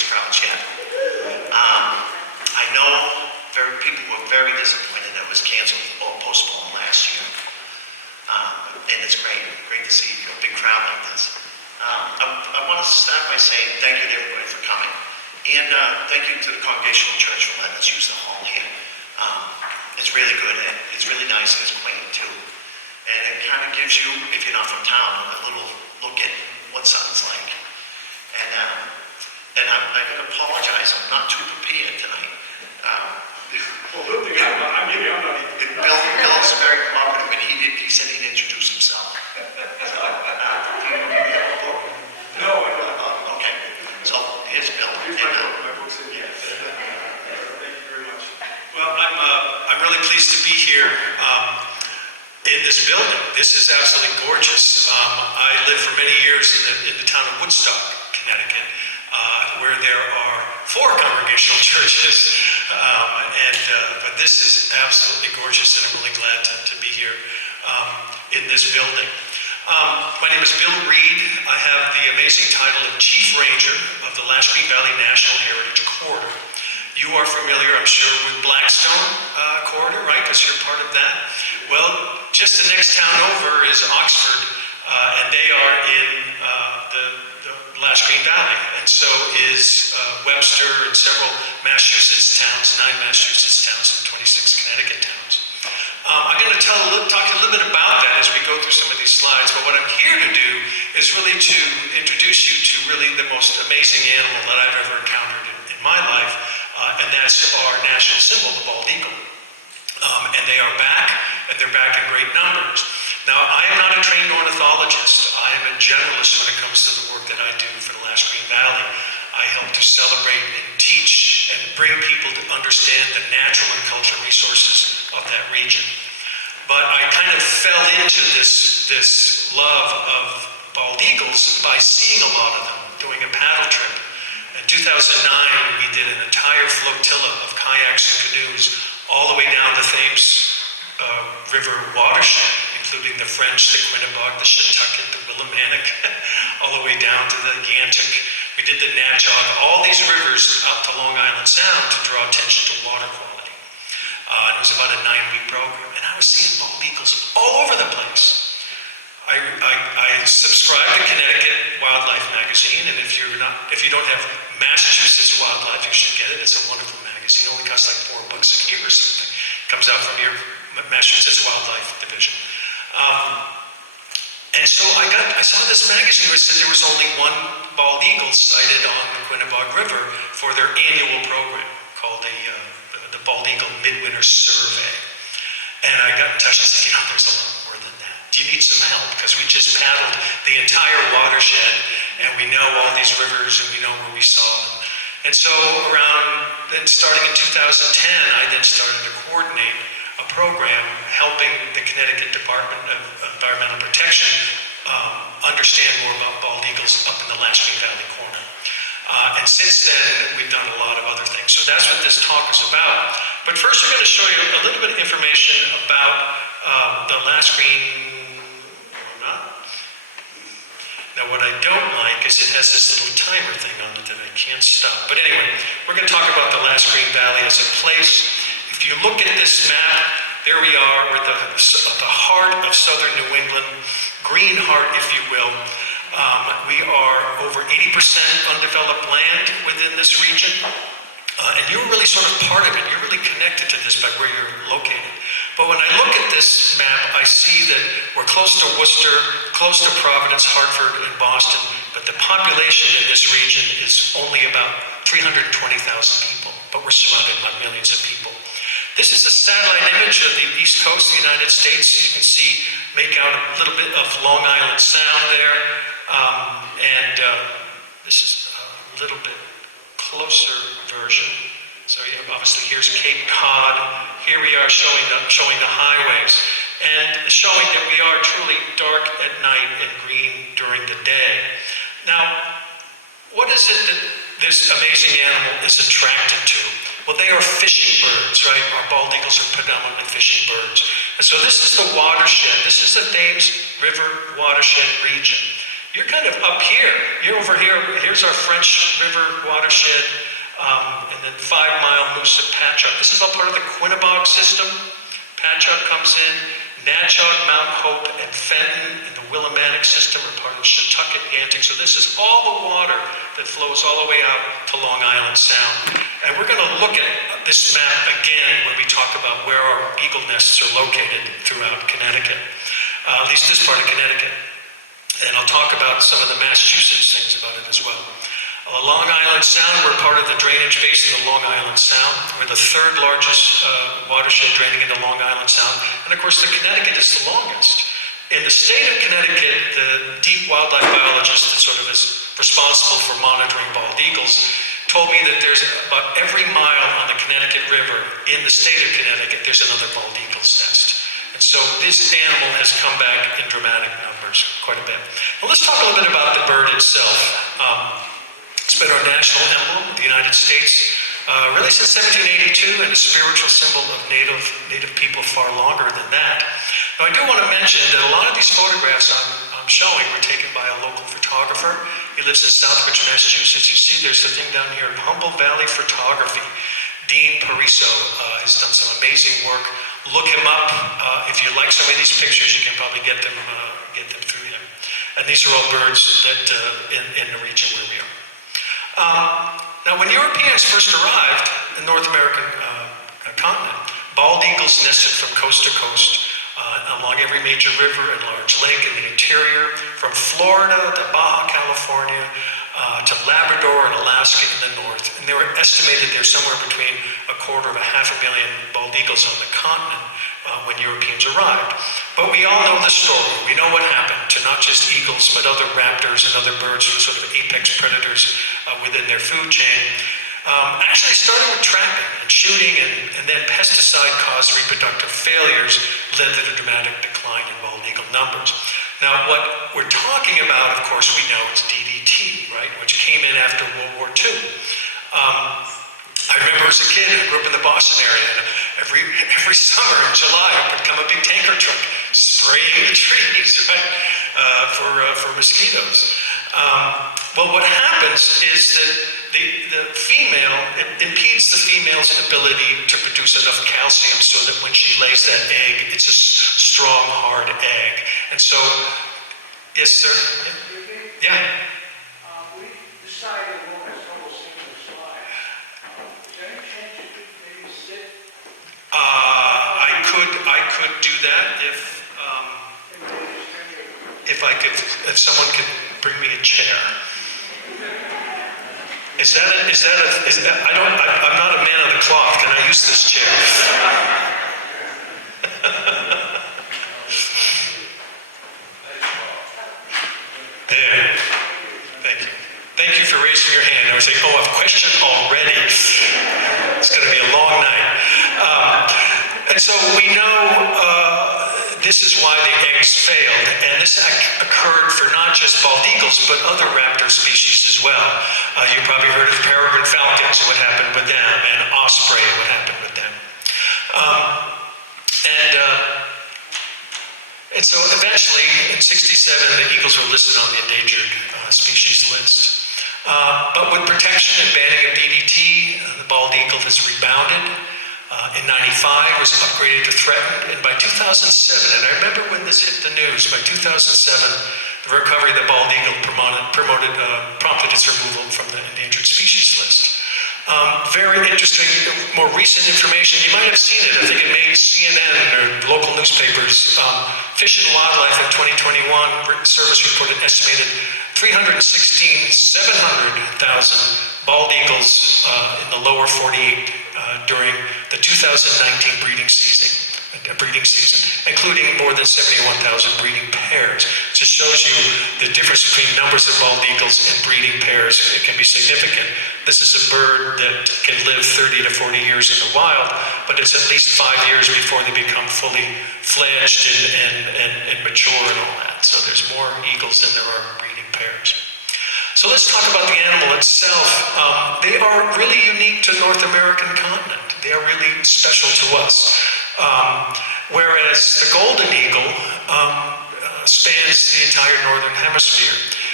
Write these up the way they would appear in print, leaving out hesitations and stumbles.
biggest crowds yet. I know people were very disappointed that it was canceled or postponed last year. And it's great to see a big crowd like this. I want to start by saying thank you to everybody for coming. And thank you to the Congregational Church for letting us use the hall here. It's really good, and it's really nice, and it's quaint too. And it kind of gives you, if you're not from town, a little look at what Sutton's like. And I'm going to apologize, I'm not too prepared tonight. Well, good thing I'm not even. Bill's very cooperative, and he said he'd introduce himself. So, No, I don't. Okay, so here's Bill. Here's my books in here. Thank you very much. Well, I'm really pleased to be here in this building. This is absolutely gorgeous. I lived for many years in the town of Woodstock, Connecticut, where there are 4 congregational churches, but this is absolutely gorgeous, and I'm really glad to be here in this building. My name is Bill Reid. I have the amazing title of Chief Ranger of the Lashley Valley National Heritage Corridor. You are familiar, I'm sure, with Blackstone Corridor, right? Because you're part of that. Well, just the next town over is Oxford, and they are in the Lashley Valley, and so is Webster and several Massachusetts towns, 9 Massachusetts towns and 26 Connecticut towns. I'm going to talk a little bit about that as we go through some of these slides, but what I'm here to do is really to introduce you to really the most amazing animal that I've ever encountered in my life, and that's our national symbol, the bald eagle. And they are back, and they're back in great numbers. Now, I am not a trained ornithologist. I am a generalist when it comes to the work that I do for the Last Green Valley. I help to celebrate and teach and bring people to understand the natural and cultural resources of that region. But I kind of fell into this love of bald eagles by seeing a lot of them, doing a paddle trip. In 2009, we did an entire flotilla of kayaks and canoes all the way down the Thames River watershed, including the French, the Quinnebog, the Shetucket, the Willimantic, all the way down to the Gantic. We did the Natchog, all these rivers out to Long Island Sound to draw attention to water quality. It was about a 9-week program, and I was seeing bald eagles all over the place. I subscribe to Connecticut Wildlife Magazine, and if you don't have Massachusetts Wildlife, you should get it. It's a wonderful magazine. It only costs like $4 a year or something. It comes out from your Massachusetts Wildlife Division. And so I saw this magazine where it said there was only 1 bald eagle sighted on the Quinnebog River for their annual program called the Bald Eagle Midwinter Survey. And I got in touch and said, there's a lot more than that. Do you need some help? Because we just paddled the entire watershed, and we know all these rivers, and we know where we saw them. And so starting in 2010, I then started to coordinate a program helping the Connecticut Department of Environmental Protection understand more about bald eagles up in the Lashley Valley corner. And since then, we've done a lot of other things. So that's what this talk is about. But first, we're going to show you a little bit of information about the last green. Now, what I don't like is it has this little timer thing on it that I can't stop. But anyway, we're going to talk about the Last Green Valley as a place. If you look at this map, there we are. We're at the heart of southern New England, green heart, if you will. We are over 80% undeveloped land within this region. And you're really sort of part of it. You're really connected to this by where you're located. But when I look at this map, I see that we're close to Worcester, close to Providence, Hartford, and Boston, but the population in this region is only about 320,000 people, but we're surrounded by millions of people. This is a satellite image of the east coast of the United States. You can see, make out a little bit of Long Island Sound there, this is a little bit closer version. So you have, obviously here's Cape Cod. Here we are showing the highways and showing that we are truly dark at night and green during the day. Now, what is it that this amazing animal is attracted to? Well, they are fishing birds, right? Our bald eagles are predominantly fishing birds. And so this is the watershed. This is the Thames River watershed region. You're kind of up here. You're over here. Here's our French River watershed, and then 5 Mile moves to Patchogue. This is all part of the Quinnebog system. Patchogue comes in. Natchog, Mount Hope, and Fenton and the Willimantic system are part of Shetucket, Yantic. So this is all the water that flows all the way out to Long Island Sound. And we're going to look at this map again when we talk about where our eagle nests are located throughout Connecticut, at least this part of Connecticut. And I'll talk about some of the Massachusetts things about it as well. Long Island Sound, we're part of the drainage basin of Long Island Sound. We're the 3rd largest watershed draining into Long Island Sound. And of course, the Connecticut is the longest. In the state of Connecticut, the deep wildlife biologist that sort of is responsible for monitoring bald eagles told me that there's about every mile on the Connecticut River in the state of Connecticut, there's another bald eagle's nest. And so this animal has come back in dramatic numbers quite a bit. Well, let's talk a little bit about the bird itself. It's been our national emblem of the United States really since 1782, and a spiritual symbol of native people far longer than that. Now, I do want to mention that a lot of these photographs I'm showing were taken by a local photographer. He lives in Southbridge, Massachusetts. You see there's a thing down here, Humboldt Valley Photography. Dean Pariso has done some amazing work. Look him up. If you like some of these pictures, you can probably get them through him. And these are all birds that in the region where we are. Now, when Europeans first arrived in the North American continent, bald eagles nested from coast to coast along every major river and large lake in the interior, from Florida to Baja California to Labrador and Alaska in the north. And they were estimated there's somewhere between 250,000 bald eagles on the continent when Europeans arrived. But we all know the story. We know what happened to not just eagles, but other raptors and other birds who are sort of apex predators within their food chain. Actually started with trapping and shooting, and then pesticide-caused reproductive failures led to the dramatic decline in bald eagle numbers. Now, what we're talking about, of course, we know is DDT, right, which came in after World War II. I remember as a kid, I grew up in the Boston area, and every summer in July, it would come a big tanker truck spraying the trees, right, for mosquitoes. Well, what happens is that the female, it impedes the female's ability to produce enough calcium so that when she lays that egg, it's a strong, hard egg. And so, yes, sir? Yeah? We decided we won't have trouble seeing the slide. Is there any chance you could maybe sit? I could do that if someone could bring me a chair. I'm not a man of the cloth. Can I use this chair? There. Thank you. Thank you for raising your hand. I was saying, I have a question already. It's going to be a long night. And so we know this is why the eggs failed, and this occurred for not just bald eagles, but other raptor species as well. You probably heard of peregrine falcons, what happened with them, and osprey, what happened with them. And so eventually, in '67, the eagles were listed on the endangered species list. But with protection and banning of DDT, the bald eagle has rebounded. In '95, was upgraded to threatened, and by 2007, and I remember when this hit the news, by 2007, the recovery of the bald eagle prompted its removal from the endangered species list. Very interesting, more recent information. You might have seen it. I think it made CNN or local newspapers. Fish and Wildlife in 2021, service reported estimated 700,000 bald eagles in the lower 48 during the 2019 breeding season, including more than 71,000 breeding pairs. It just shows you the difference between numbers of bald eagles and breeding pairs. It can be significant. This is a bird that can live 30 to 40 years in the wild, but it's at least 5 years before they become fully fledged and mature and all that. So there's more eagles than there are breeding pairs. So let's talk about the animal itself. They are really unique to the North American continent. They are really special to us. Whereas the golden eagle spans the entire northern hemisphere.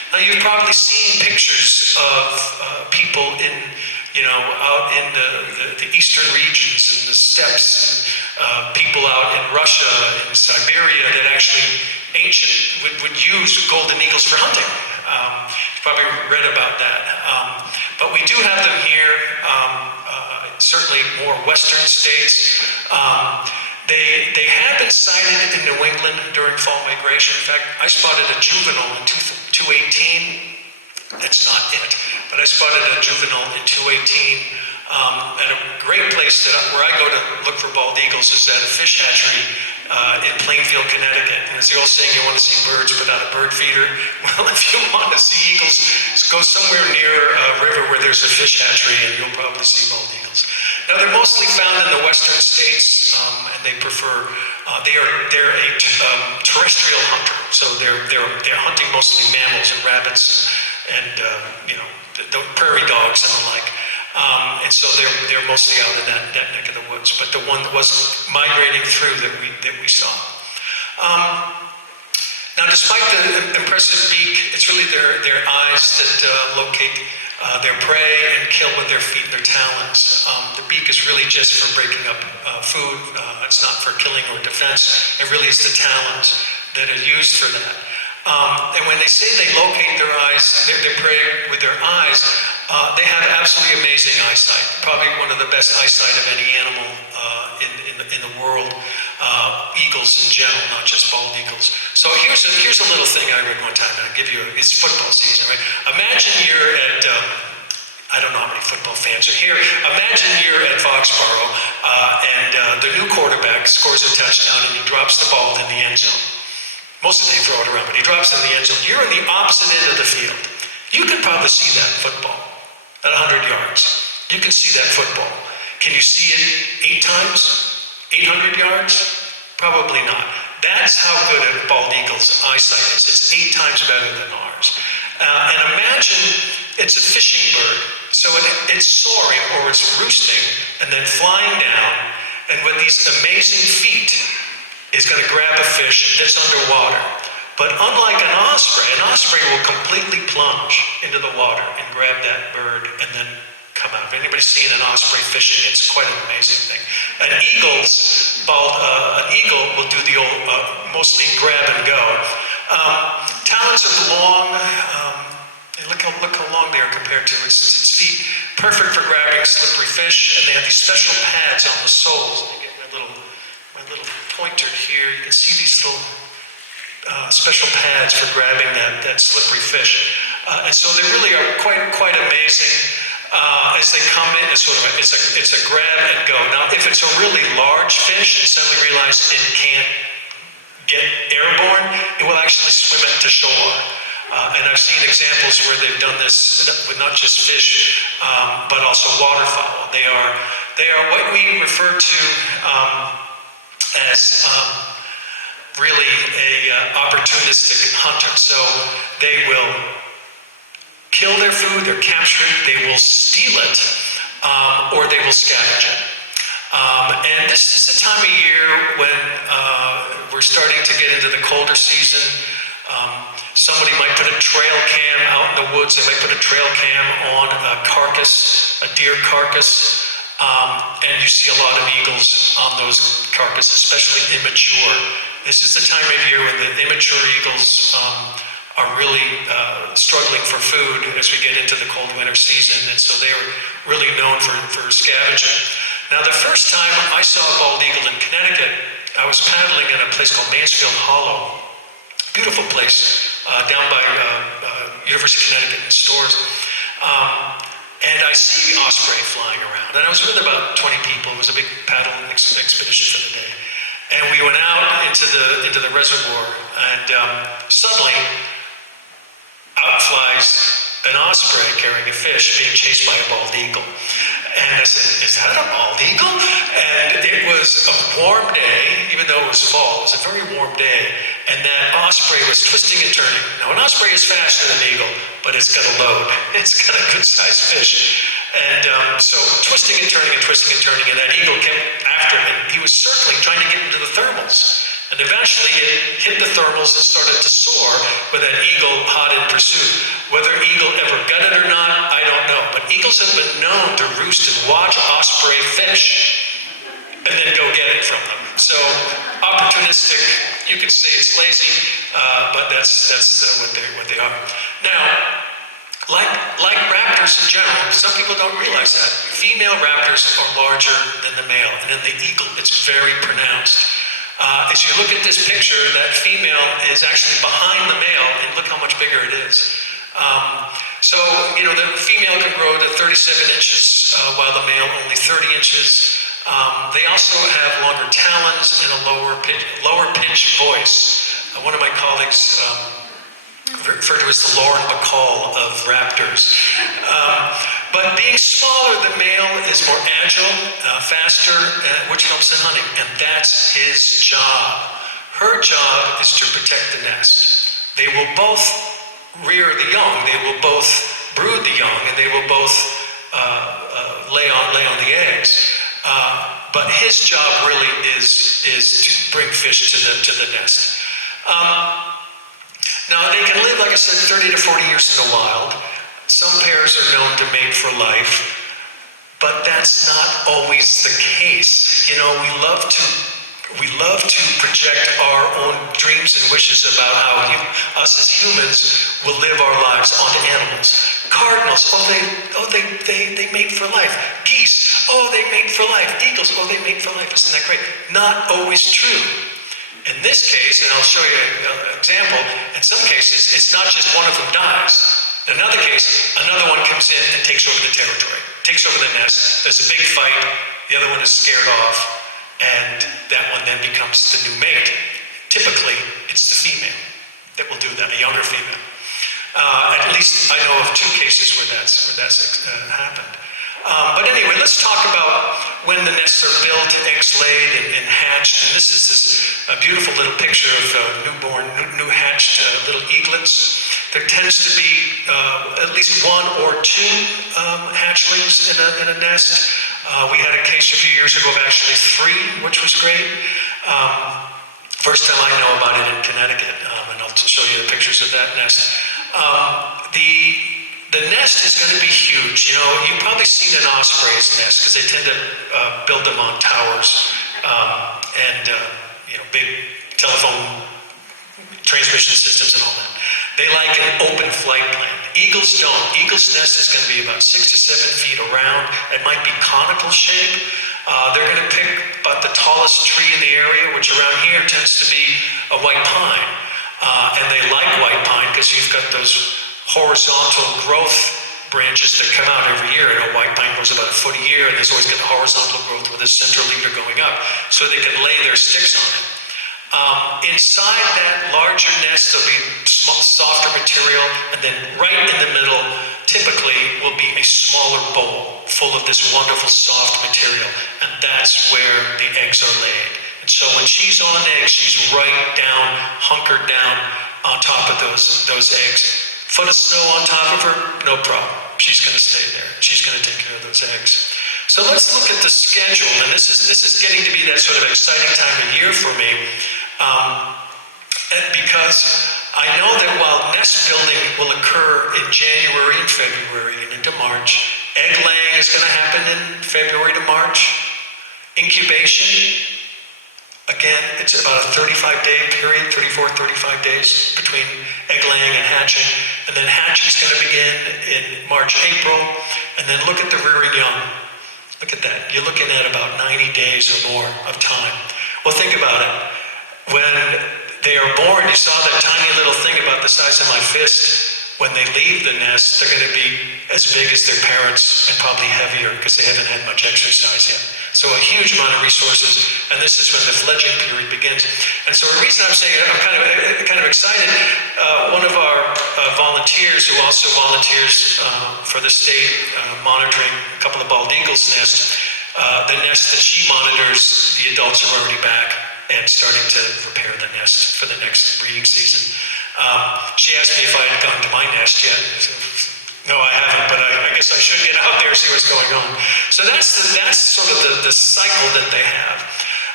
Now, you've probably seen pictures of people out in the eastern regions, in the steppes, and people out in Russia and Siberia that actually would use golden eagles for hunting. You've probably read about that. But we do have them here, certainly more western states. They have been sighted in New England during fall migration. In fact, I spotted a juvenile in 218. That's not it, but I spotted a juvenile in 218 at a great place where I go to look for bald eagles is at a fish hatchery in Plainfield, Connecticut. And as the old saying, you want to see birds, put out a bird feeder. Well, if you want to see eagles, go somewhere near a river where there's a fish hatchery, and you'll probably see bald eagles. Now, they're mostly found in the western states, and they prefer. They're a terrestrial hunter, so they're hunting mostly mammals and rabbits and the prairie dogs and the like. And so they're mostly out in that neck of the woods. But the one that was migrating through that we saw. Now, despite the impressive beak, it's really their eyes that locate their prey and kill with their feet and their talons. The beak is really just for breaking up food. It's not for killing or defense. It really is the talons that are used for that. And when they say they locate their eyes, their prey with their eyes, they have absolutely amazing eyesight. Probably one of the best eyesight of any animal in the world. Eagles in general, not just bald eagles. So here's a little thing I read one time, and I'll give you. It's football season, right? Imagine you're at. I don't know how many football fans are here. Imagine you're at Foxborough, and the new quarterback scores a touchdown, and he drops the ball in the end zone. Most of them throw it around, but he drops it in the end zone. You're on the opposite end of the field. You can probably see that football at 100 yards. You can see that football. Can you see it 8 times? 800 yards? Probably not. That's how good a bald eagle's eyesight is. It's 8 times better than ours. And imagine it's a fishing bird. So it's soaring or it's roosting and then flying down, and with these amazing feet is going to grab a fish that's underwater. But unlike an osprey will completely plunge into the water and grab that bird and then come out. If anybody's seen an osprey fishing, it's quite an amazing thing. An eagle will do the old, mostly grab and go. Talons are long. Look how long they are compared to its feet. Perfect for grabbing slippery fish, and they have these special pads on the soles. Let me get my little pointer here. You can see these little special pads for grabbing that slippery fish. And so they really are quite amazing. As they come in, it's a grab and go. Now, if it's a really large fish and suddenly realize it can't get airborne, it will actually swim it to shore. And I've seen examples where they've done this with not just fish, but also waterfowl. They are what we refer to as really a opportunistic hunter. So they will kill their food, they're captured, they will steal it, or they will scavenge it. And this is the time of year when we're starting to get into the colder season. Somebody might put a trail cam out in the woods, they might put a trail cam on a carcass, a deer carcass, and you see a lot of eagles on those carcasses, especially immature. This is the time of year when the immature eagles are really struggling for food as we get into the cold winter season, and so they are really known for scavenging. Now, the first time I saw a bald eagle in Connecticut, I was paddling in a place called Mansfield Hollow, beautiful place down by University of Connecticut in Stores, and I see osprey flying around, and I was with about 20 people. It was a big paddling expedition for the day. And we went out into the reservoir, and suddenly out flies an osprey carrying a fish being chased by a bald eagle. And I said, is that a bald eagle? And it was a warm day, even though it was fall. It was a very warm day. And that osprey was twisting and turning. Now, an osprey is faster than an eagle, but it's got a load. It's got a good-sized fish. And so twisting and turning, and that eagle kept after him. He was circling, trying to get into the thermals. And eventually it hit the thermals and started to soar with that eagle hot in pursuit. Whether eagle ever got it or not, I don't know. But eagles have been known to roost and watch osprey fish and then go get it from them. So opportunistic, you could say it's lazy, but that's what they are. Now, like raptors in general, some people don't realize that. Female raptors are larger than the male, and in the eagle, it's very pronounced. As you look at this picture, that female is actually behind the male, and look how much bigger it is. So, the female can grow to 37 inches, while the male only 30 inches. They also have longer talons and a lower pitched voice. One of my colleagues referred to as the Lauren Bacall of raptors. But being smaller, the male is more agile, faster, which helps in hunting, and that's his job. Her job is to protect the nest. They will both rear the young, they will both brood the young, and they will both lay on the eggs. But his job really is to bring fish to the nest. Now, they can live, like I said, 30 to 40 years in the wild. Some pairs are known to mate for life, but that's not always the case. We love to project our own dreams and wishes about how us as humans will live our lives onto animals. Cardinals, they mate for life. Geese, they mate for life. Eagles, they mate for life. Isn't that great? Not always true. In this case, and I'll show you an example, in some cases, it's not just one of them dies. In another case, another one comes in and takes over the territory, takes over the nest, there's a big fight, the other one is scared off, and that one then becomes the new mate. Typically, it's the female that will do that, a younger female. At least I know of 2 cases where that's happened. But anyway, let's talk about when the nests are built, eggs laid and hatched. And this is a beautiful little picture of new hatched little eaglets. There tends to be at least 1 or 2 hatchlings in a nest. We had a case a few years ago of actually 3, which was great. First time I know about it in Connecticut, and I'll show you the pictures of that nest. The nest is going to be huge. You've probably seen an osprey's nest because they tend to build them on towers and big telephone transmission systems and all that. They like an open flight plan. Eagles don't. Eagle's nest is going to be about 6 to 7 feet around. It might be conical shape. They're going to pick about the tallest tree in the area, which around here tends to be a white pine. And they like white pine because you've got those horizontal growth branches that come out every year. White pine grows about 1 foot a year, and there's always got horizontal growth with a central leader going up, so they can lay their sticks on it. Inside that larger nest, there'll be softer material, and then right in the middle, typically, will be a smaller bowl full of this wonderful soft material, and that's where the eggs are laid. And so when she's on eggs, she's right down, hunkered down on top of those eggs. Foot of snow on top of her, no problem. She's going to stay there. She's going to take care of those eggs. So let's look at the schedule, and this is getting to be that sort of exciting time of year for me, because I know that while nest building will occur in January and February and into March, egg laying is going to happen in February to March. Incubation, again, it's about a 35-day period, 34, 35 days between egg laying and hatching. And then hatching is going to begin in March, April. And then look at the rearing young. Look at that. You're looking at about 90 days or more of time. Well, think about it. When they are born, you saw that tiny little thing about the size of my fist. When they leave the nest, they're going to be as big as their parents and probably heavier because they haven't had much exercise yet. So a huge amount of resources, and this is when the fledgling period begins. And so the reason I'm saying I'm kind of excited, one of our volunteers who also volunteers for the state monitoring a couple of bald eagles' nests, the nest that she monitors, the adults are already back and starting to prepare the nest for the next breeding season. She asked me if I had gone to my nest yet. No, I haven't, but I guess I should get out there and see what's going on. So that's sort of the cycle that they have.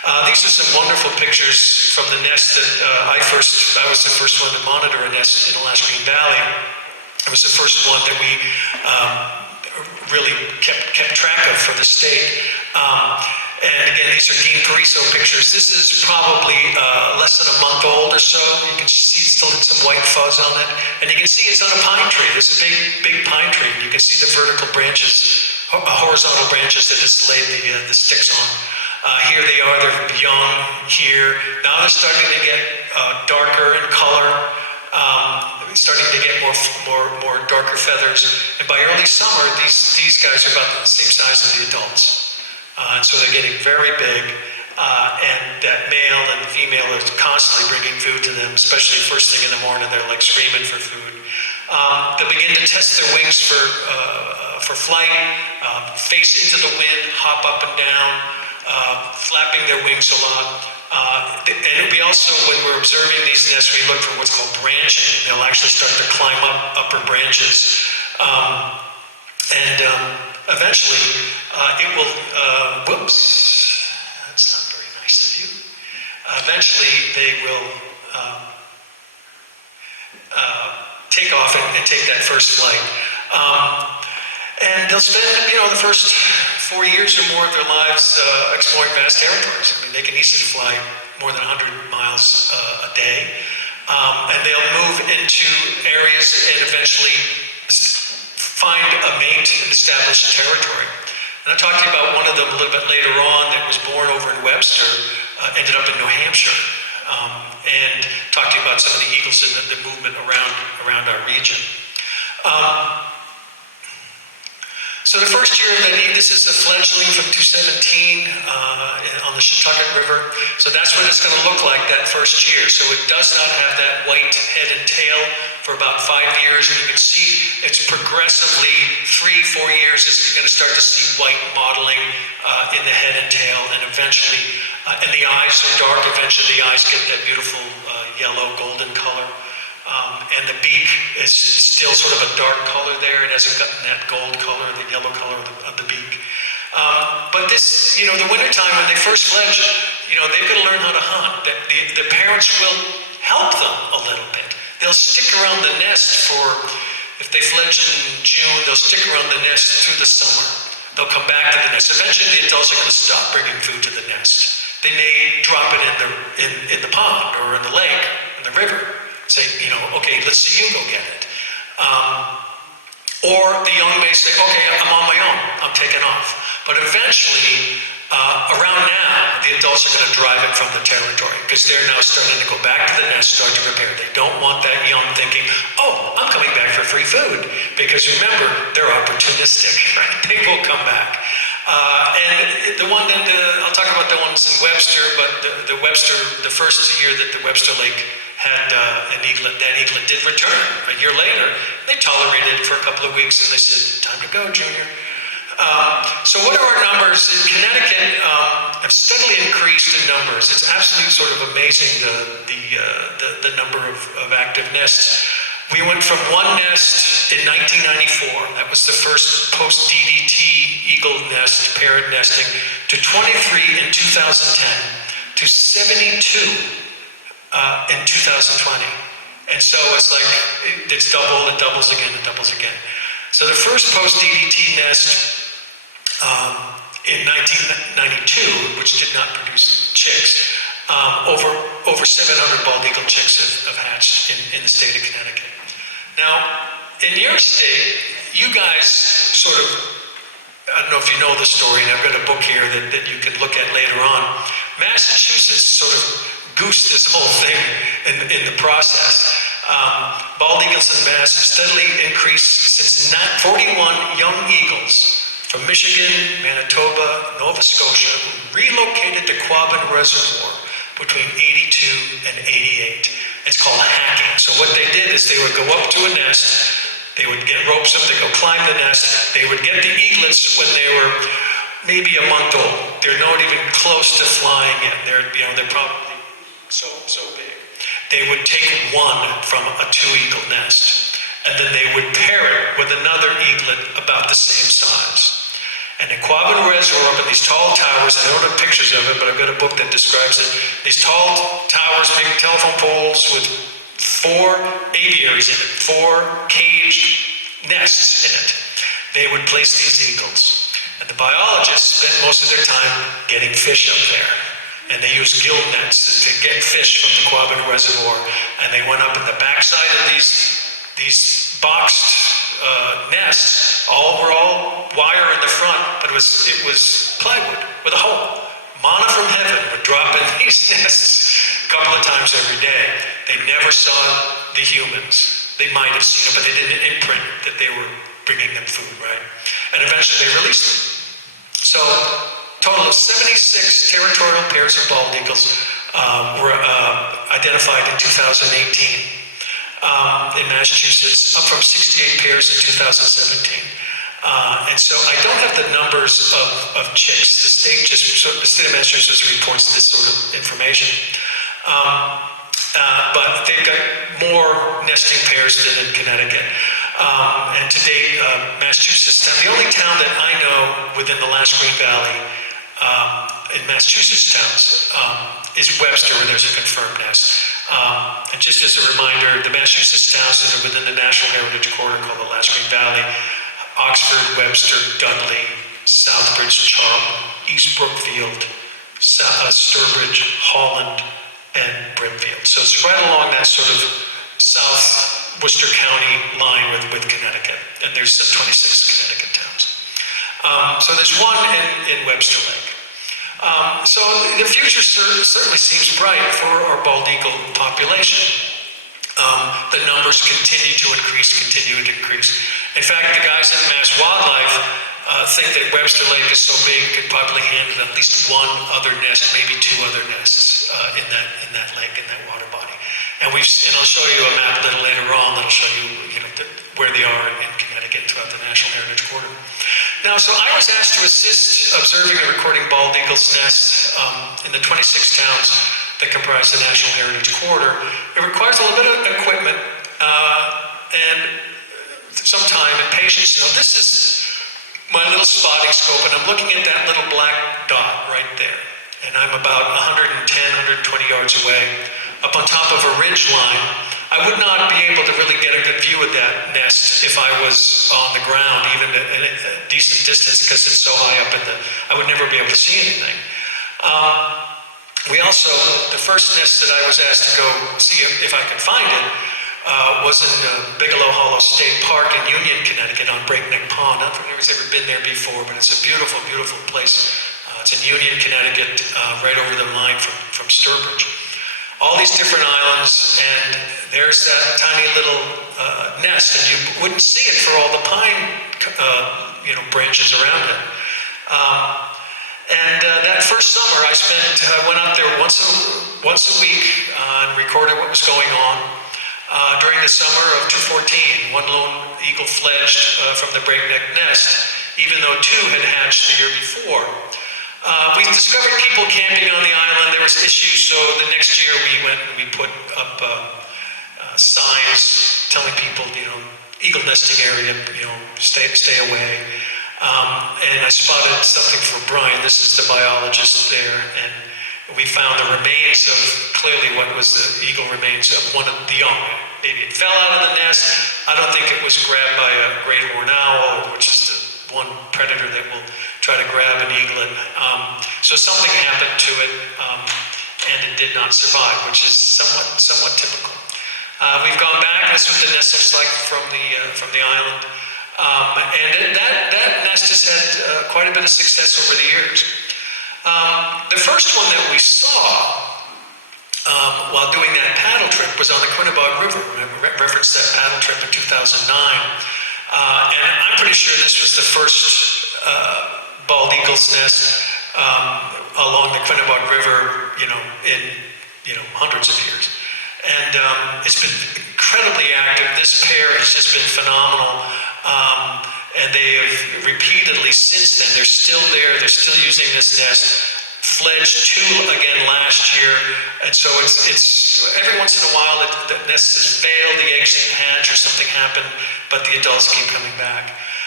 These are some wonderful pictures from the nest that I was the first one to monitor a nest in the Lashley Valley. It was the first one that we really kept track of for the state. And again, these are Dean Pariso pictures. This is probably less than a month old or so. You can see it's still some white fuzz on it. And you can see it's on a pine tree. This is a big pine tree. You can see the vertical branches, horizontal branches that it's laid the sticks on. Here they are, they're young here. Now they're starting to get darker in color. Starting to get more darker feathers. And by early summer, these guys are about the same size as the adults. And so they're getting very big, and that male and female are constantly bringing food to them, especially first thing in the morning. They're like screaming for food. They begin to test their wings for flight, face into the wind, hop up and down, flapping their wings a lot. And we also, when we're observing these nests, we look for what's called branching. They'll actually start to climb up upper branches. Eventually, it will, whoops, that's not very nice of you. Eventually, they will take off and take that first flight. And they'll spend, the first 4 years or more of their lives exploring vast territories. I mean, they can easily fly more than 100 miles a day. And they'll move into areas and eventually find a mate and establish a territory. And I'll talk to you about one of them a little bit later on that was born over in Webster, ended up in New Hampshire, and talk to you about some of the eagles and the movement around our region. So the first year of this is a fledgling from 217 on the Shattucket River. So that's what it's going to look like that first year. So it does not have that white head and tail for about 5 years. And you can see it's progressively 3-4 years is going to start to see white modeling in the head and tail. And eventually, and the eyes are dark. Eventually the eyes get that beautiful yellow golden color. And the beak is still sort of a dark color there. It hasn't gotten that gold color, the yellow color of the beak. But this, the wintertime when they first fledge, they've got to learn how to hunt. The parents will help them a little bit. They'll stick around the nest if they fledge in June, they'll stick around the nest through the summer. They'll come back to the nest. Eventually the adults are going to stop bringing food to the nest. They may drop it in the pond or in the lake, in the river. Say, okay, let's see you go get it. Or the young may say, okay, I'm on my own, I'm taking off. But eventually, around now, the adults are going to drive it from the territory because they're now starting to go back to the nest, start to repair. They don't want that young thinking, oh, I'm coming back for free food. Because remember, they're opportunistic, right? They will come back. And the one that, I'll talk about the ones in Webster, but the Webster, the first year that the Webster Lake had an eaglet, that eaglet did return a year later. They tolerated it for a couple of weeks and they said, time to go, Junior. So what are our numbers? In Connecticut, have steadily increased in numbers. It's absolutely sort of amazing the number of active nests. We went from one nest in 1994, that was the first post-DDT eagle nest, parrot nesting, to 23 in 2010, to 72 in 2020. And so it's like, it's double, it doubles again, it doubles again. So the first post-DDT nest in 1992, which did not produce chicks, over 700 bald eagle chicks have hatched in the state of Connecticut. Now, in your state, you guys sort of, I don't know if you know the story, and I've got a book here that you can look at later on. Massachusetts sort of goosed this whole thing in the process. Bald eagles in Mass have steadily increased since 41 young eagles from Michigan, Manitoba, Nova Scotia relocated to Quabbin Reservoir between 82 and 88. It's called hacking. So what they did is they would go up to a nest, they would get ropes up, they go climb the nest, they would get the eaglets when they were maybe a month old. They're not even close to flying yet. They're probably so big. They would take one from a 2-eagle nest, and then they would pair it with another eaglet about the same size. And in Quabbin reservoir up in these tall towers. I don't have pictures of it, but I've got a book that describes it. These tall towers, big telephone poles with 4 aviaries in it, 4 caged nests in it. They would place these eagles. And the biologists spent most of their time getting fish up there. And they used gill nets to get fish from the Quabbin Reservoir. And they went up in the backside of these boxed nests. Were all wire in the front, but it was plywood with a hole. Manna from heaven would drop in these nests a couple of times every day. They never saw the humans. They might have seen it, but they didn't imprint that they were bringing them food, right? And eventually they released them. So, total of 76 territorial pairs of bald eagles were identified in 2018 in Massachusetts, up from 68 pairs in 2017. And so I don't have the numbers of chicks. The state of Massachusetts reports this sort of information. But they've got more nesting pairs than in Connecticut. And to date, Massachusetts, the only town that I know within the Last Green Valley in Massachusetts towns is Webster, where there's a confirmed nest. And just as a reminder, the Massachusetts towns that are within the National Heritage Corridor called the Last Green Valley: Oxford, Webster, Dudley, Southbridge, Charlton, East Brookfield, Sturbridge, Holland, and Brimfield. So it's right along that sort of South Worcester County line with Connecticut, and there's 26 Connecticut towns. So there's one in Webster Lake. So the future certainly seems bright for our bald eagle population. The numbers continue to increase. In fact, the guys at Mass Wildlife think that Webster Lake is so big it could probably handle at least one other nest, maybe 2 other nests in that lake, in that water body. And I'll show you a map a little later on that'll show you, where they are in Connecticut throughout the National Heritage Corridor. Now, so I was asked to assist observing and recording bald eagles' nests in the 26 towns that comprise the National Heritage Corridor. It requires a little bit of equipment and some time and patience. Now, this is my little spotting scope, and I'm looking at that little black dot right there. And I'm about 110, 120 yards away, up on top of a ridge line. I would not be able to really get a good view of that nest if I was on the ground, even at a decent distance, because it's so high up I would never be able to see anything. The first nest that I was asked to go see if I could find it was in Bigelow Hollow State Park in Union, Connecticut, on Breakneck Pond. I don't know if anyone's ever been there before, but it's a beautiful, beautiful place. It's in Union, Connecticut, right over the line from Sturbridge. All these different islands, and there's that tiny little nest, and you wouldn't see it for all the pine, branches around it. That first summer, I went out there once a week and recorded what was going on. During the summer of 2014, one lone eagle fledged from the Breakneck Nest, even though 2 had hatched the year before. We discovered people camping on the island. There was issues, so the next year we went and we put up signs telling people, eagle nesting area, stay away. And I spotted something for Brian. This is the biologist there, and we found the remains of clearly what was the eagle remains of one of the young. Maybe it fell out of the nest. I don't think it was grabbed by a great horned owl, which is the one predator that will try to grab an eaglet. So something happened to it, and it did not survive, which is somewhat typical. We've gone back. This is what the nest looks like from the island, and that nest has had quite a bit of success over the years. The first one that we saw while doing that paddle trip was on the Quinnebog River. I referenced that paddle trip in 2009. And I'm pretty sure this was the first bald eagle's nest along the Quinnebog River, in hundreds of years. And it's been incredibly active. This pair has just been phenomenal. And they have repeatedly since then, they're still there, they're still using this nest. Fledged 2 again last year, and so it's every once in a while the nest has failed, the eggs didn't hatch or something happened, but the adults keep coming back.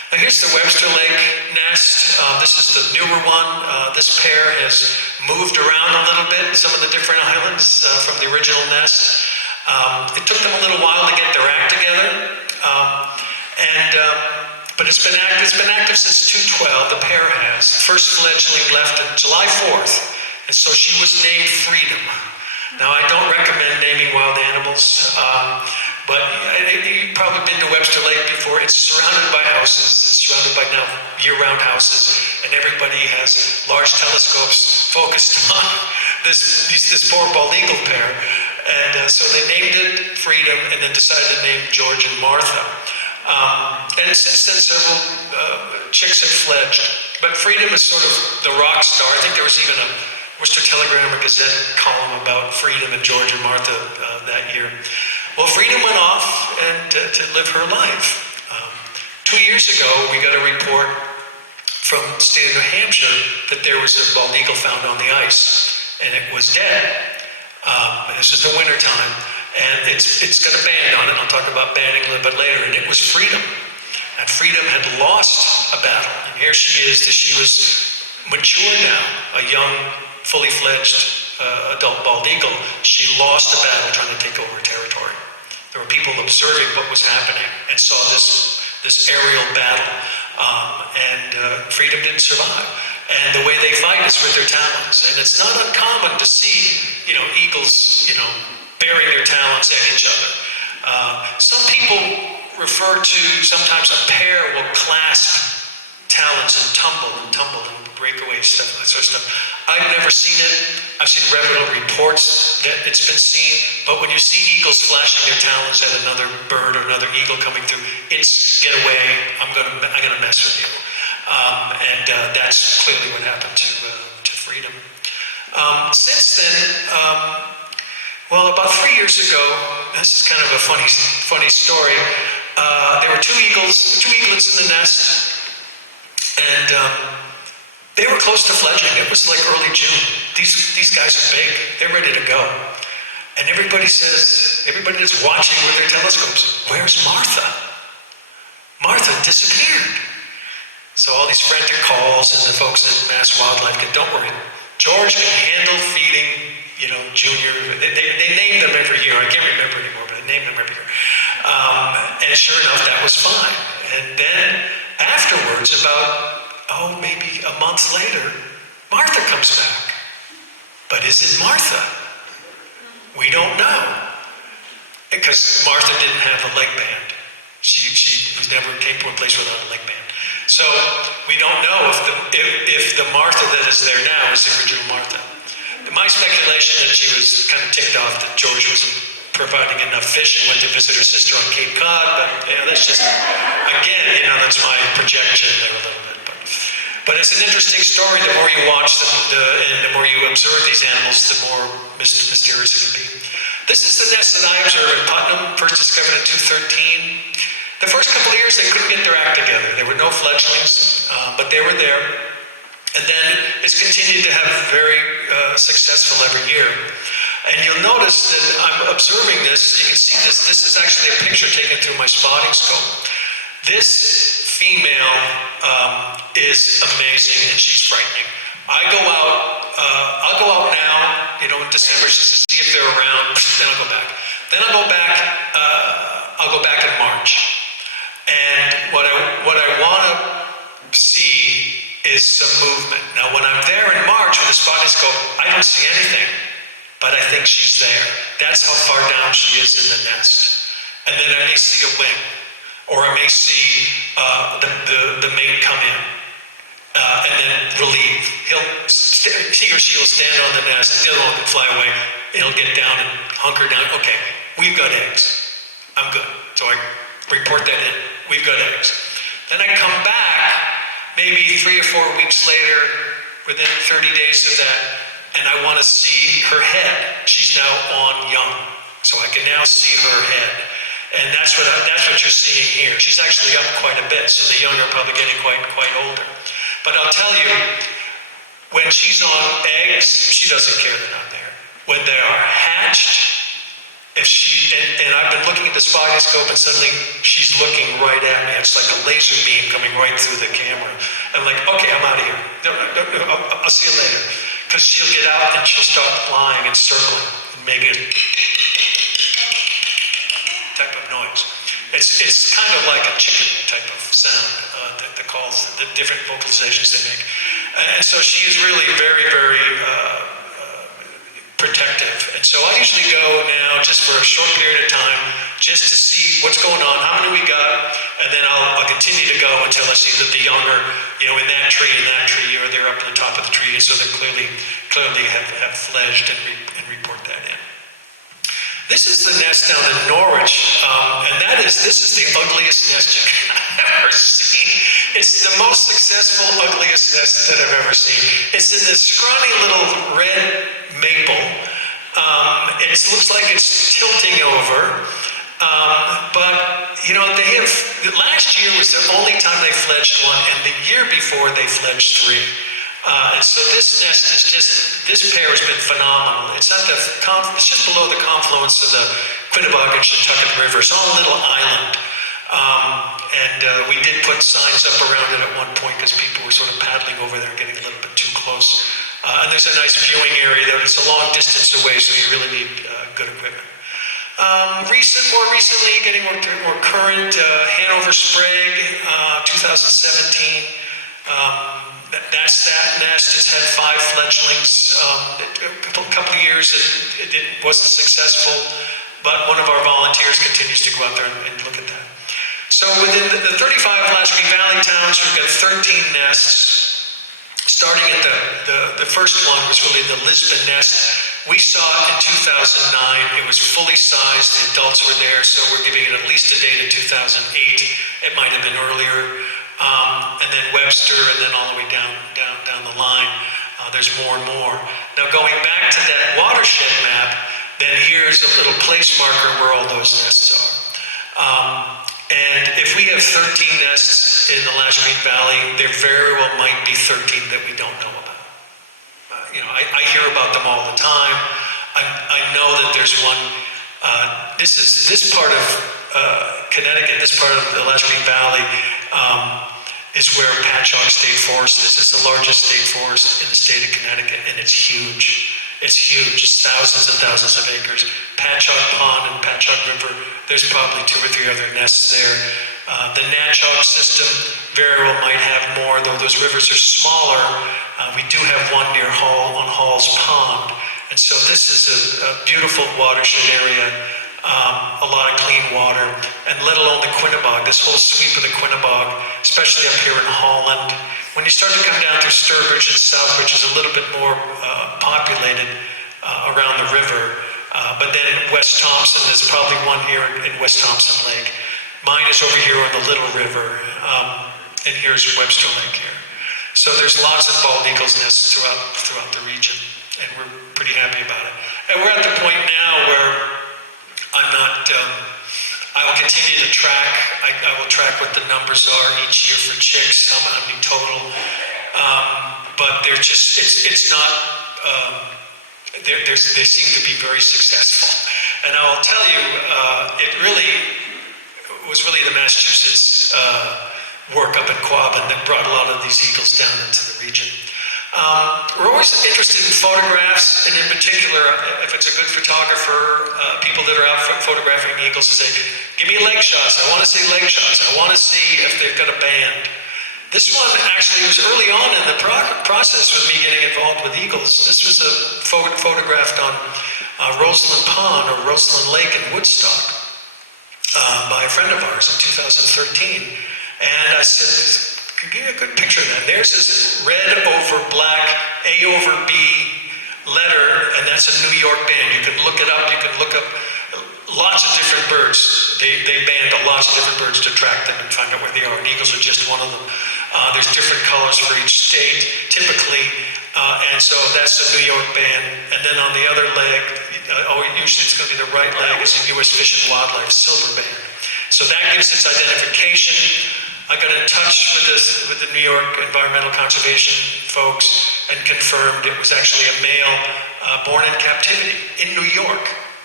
Now here's the Webster Lake nest. This is the newer one. This pair has moved around a little bit, some of the different islands from the original nest. It took them a little while to get their act together, but it's been active since 2012. The pair has. First fledgling left on July 4th, and so she was named Freedom. Now I don't recommend naming wild animals, but you've probably been to Webster Lake before. It's surrounded by houses. It's surrounded by now year-round houses, and everybody has large telescopes focused on this poor bald eagle pair. And so they named it Freedom, and then decided to name George and Martha. And since then, several chicks have fledged. But Freedom is sort of the rock star. I think there was even a Worcester Telegram or Gazette column about Freedom and George and Martha that year. Well, Freedom went off and to live her life. 2 years ago, we got a report from the state of New Hampshire that there was a bald eagle found on the ice, and it was dead. This is the winter time, and it's got a band on it. I'll talk about banding a little bit later. And it was Freedom, and Freedom had lost a battle. And here she is. She was mature now, a young, fully fledged adult bald eagle. She lost a battle trying to take over territory. There were people observing what was happening and saw this aerial battle, and Freedom didn't survive. And the way they fight is with their talons. And it's not uncommon to see, eagles, burying their talons at each other. Some people refer to sometimes a pair will clasp talons and tumble and break away stuff, that sort of stuff. I've never seen it. I've seen reputable reports that it's been seen, but when you see eagles flashing their talons at another bird or another eagle coming through, it's get away, I'm gonna mess with you. And that's clearly what happened to Freedom. Since then, well, about 3 years ago, this is kind of a funny story. There were two eaglets in the nest, and they were close to fledging. It was like early June. These guys are big. They're ready to go. And everybody that's watching with their telescopes, where's Martha? Martha disappeared. So all these frantic calls, and the folks at Mass Wildlife get, don't worry, George can handle feeding, Junior. They name them every year. I can't remember anymore, but they name them every year. And sure enough, that was fine. And then afterwards, about, maybe a month later, Martha comes back. But is it Martha? We don't know. Because Martha didn't have a leg band. She never came to a place without a leg band. So we don't know if the Martha that is there now is the original Martha. My speculation that she was kind of ticked off that George wasn't providing enough fish and went to visit her sister on Cape Cod, but that's just, again, that's my projection there a little bit. But it's an interesting story. The more you watch them, and the more you observe these animals, the more mysterious it can be. This is the nest that I observed in Putnam, first discovered in 2013. The first couple of years, they couldn't get their act together. There were no fledglings, but they were there. And then it's continued to have very successful every year. And you'll notice that I'm observing this. You can see this. This is actually a picture taken through my spotting scope. This female is amazing, and she's frightening. I'll go out now, in December, just to see if they're around. Then I'll go back. Then I'll go back in March. And what I want to see is some movement. Now, when I'm there in March with the spotting scope, I don't see anything, but I think she's there. That's how far down she is in the nest. And then I may see a wing, or I may see the mate come in, and then relieve. He or she will stand on the nest, the other one can fly away, he'll get down and hunker down. Okay, we've got eggs. I'm good. So I report that in. We've got eggs. Then I come back, maybe 3 or 4 weeks later, within 30 days of that, and I want to see her head. She's now on young, so I can now see her head. And that's what you're seeing here. She's actually up quite a bit, so the young are probably getting quite older. But I'll tell you, when she's on eggs, she doesn't care that I'm there. When they are hatched, and I've been looking at the spotting scope, and suddenly she's looking right at me. It's like a laser beam coming right through the camera. I'm like, okay, I'm out of here. I'll see you later. Because she'll get out and she'll start flying and circling and making a type of noise. It's kind of like a chicken type of sound, the calls, the different vocalizations they make. And so she is really very, very protective. And so I usually go now just for a short period of time just to see what's going on, how many we got, and then I'll continue to go until I see that the young are, in that tree, or they're up to the top of the tree, and so they clearly have fledged and report that in. This is the nest down in Norwich, and this is the ugliest nest you can ever see. It's the most successful, ugliest nest that I've ever seen. It's in this scrawny little red maple. It looks like it's tilting over, but they have. Last year was the only time they fledged one, and the year before they fledged 3. And so this nest this pair has been phenomenal. It's just below the confluence of the Quinnebog and Shantucket River. It's on a little island. And we did put signs up around it at one point because people were sort of paddling over there, getting a little bit too close. And there's a nice viewing area there. It's a long distance away, so you really need good equipment. More recently, getting more current, Hanover Sprague, 2017. That's that nest. It's had 5 fledglings. A couple of years it wasn't successful, but one of our volunteers continues to go out there and look at that. So within the 35 Lashley Valley towns, we've got 13 nests. Starting at the first one was really the Lisbon Nest. We saw it in 2009. It was fully sized. The adults were there, so we're giving it at least a date of 2008. It might have been earlier. And then Webster, and then all the way down the line. There's more and more. Now going back to that watershed map, then here's a little place marker where all those nests are. And if we have 13 nests in the Lashley Valley, there very well might be 13 that we don't know about. I hear about them all the time. I know that there's one. This part of Connecticut, this part of the Lashley Valley, is where Patchogue State Forest is. It's the largest state forest in the state of Connecticut, and it's huge. It's huge. It's thousands and thousands of acres. Patchogue Pond and Patchogue River, there's probably 2 or 3 other nests there. The Natchog system very well might have more, though those rivers are smaller. We do have one near on Hall's Pond. And so this is a beautiful watershed area, a lot of clean water, and let alone the Quinnebog, this whole sweep of the Quinnebog, especially up here in Holland. When you start to come down through Sturbridge and Southbridge, it's a little bit more populated around the river. But then West Thompson, there's probably one here in West Thompson Lake. Mine is over here on the Little River, and here's Webster Lake here. So there's lots of bald eagles nests throughout the region, and we're pretty happy about it. And we're at the point now where I will continue to track. I will track what the numbers are each year for chicks, how many total. But they're just, it's not, they seem to be very successful. And I'll tell you, it was really the Massachusetts work up in Quabbin that brought a lot of these eagles down into the region. We're always interested in photographs, and in particular, if it's a good photographer, people that are out photographing eagles to say, give me leg shots, I want to see leg shots, I want to see if they've got a band. This one actually was early on in the process with me getting involved with eagles. This was photographed on Roseland Pond or Roseland Lake in Woodstock by a friend of ours in 2013. And I said, give me a good picture of that. There's this red over black, A over B letter, and that's a New York band. You can look it up. You can look up lots of different birds. They band lots of different birds to track them and find out where they are. And eagles are just one of them. There's different colors for each state, typically. And so that's the New York band. And then on the other leg, usually it's going to be the right leg, is the U.S. Fish and Wildlife silver band. So that gives its identification. I got in touch with the New York Environmental Conservation folks and confirmed it was actually a male born in captivity in New York.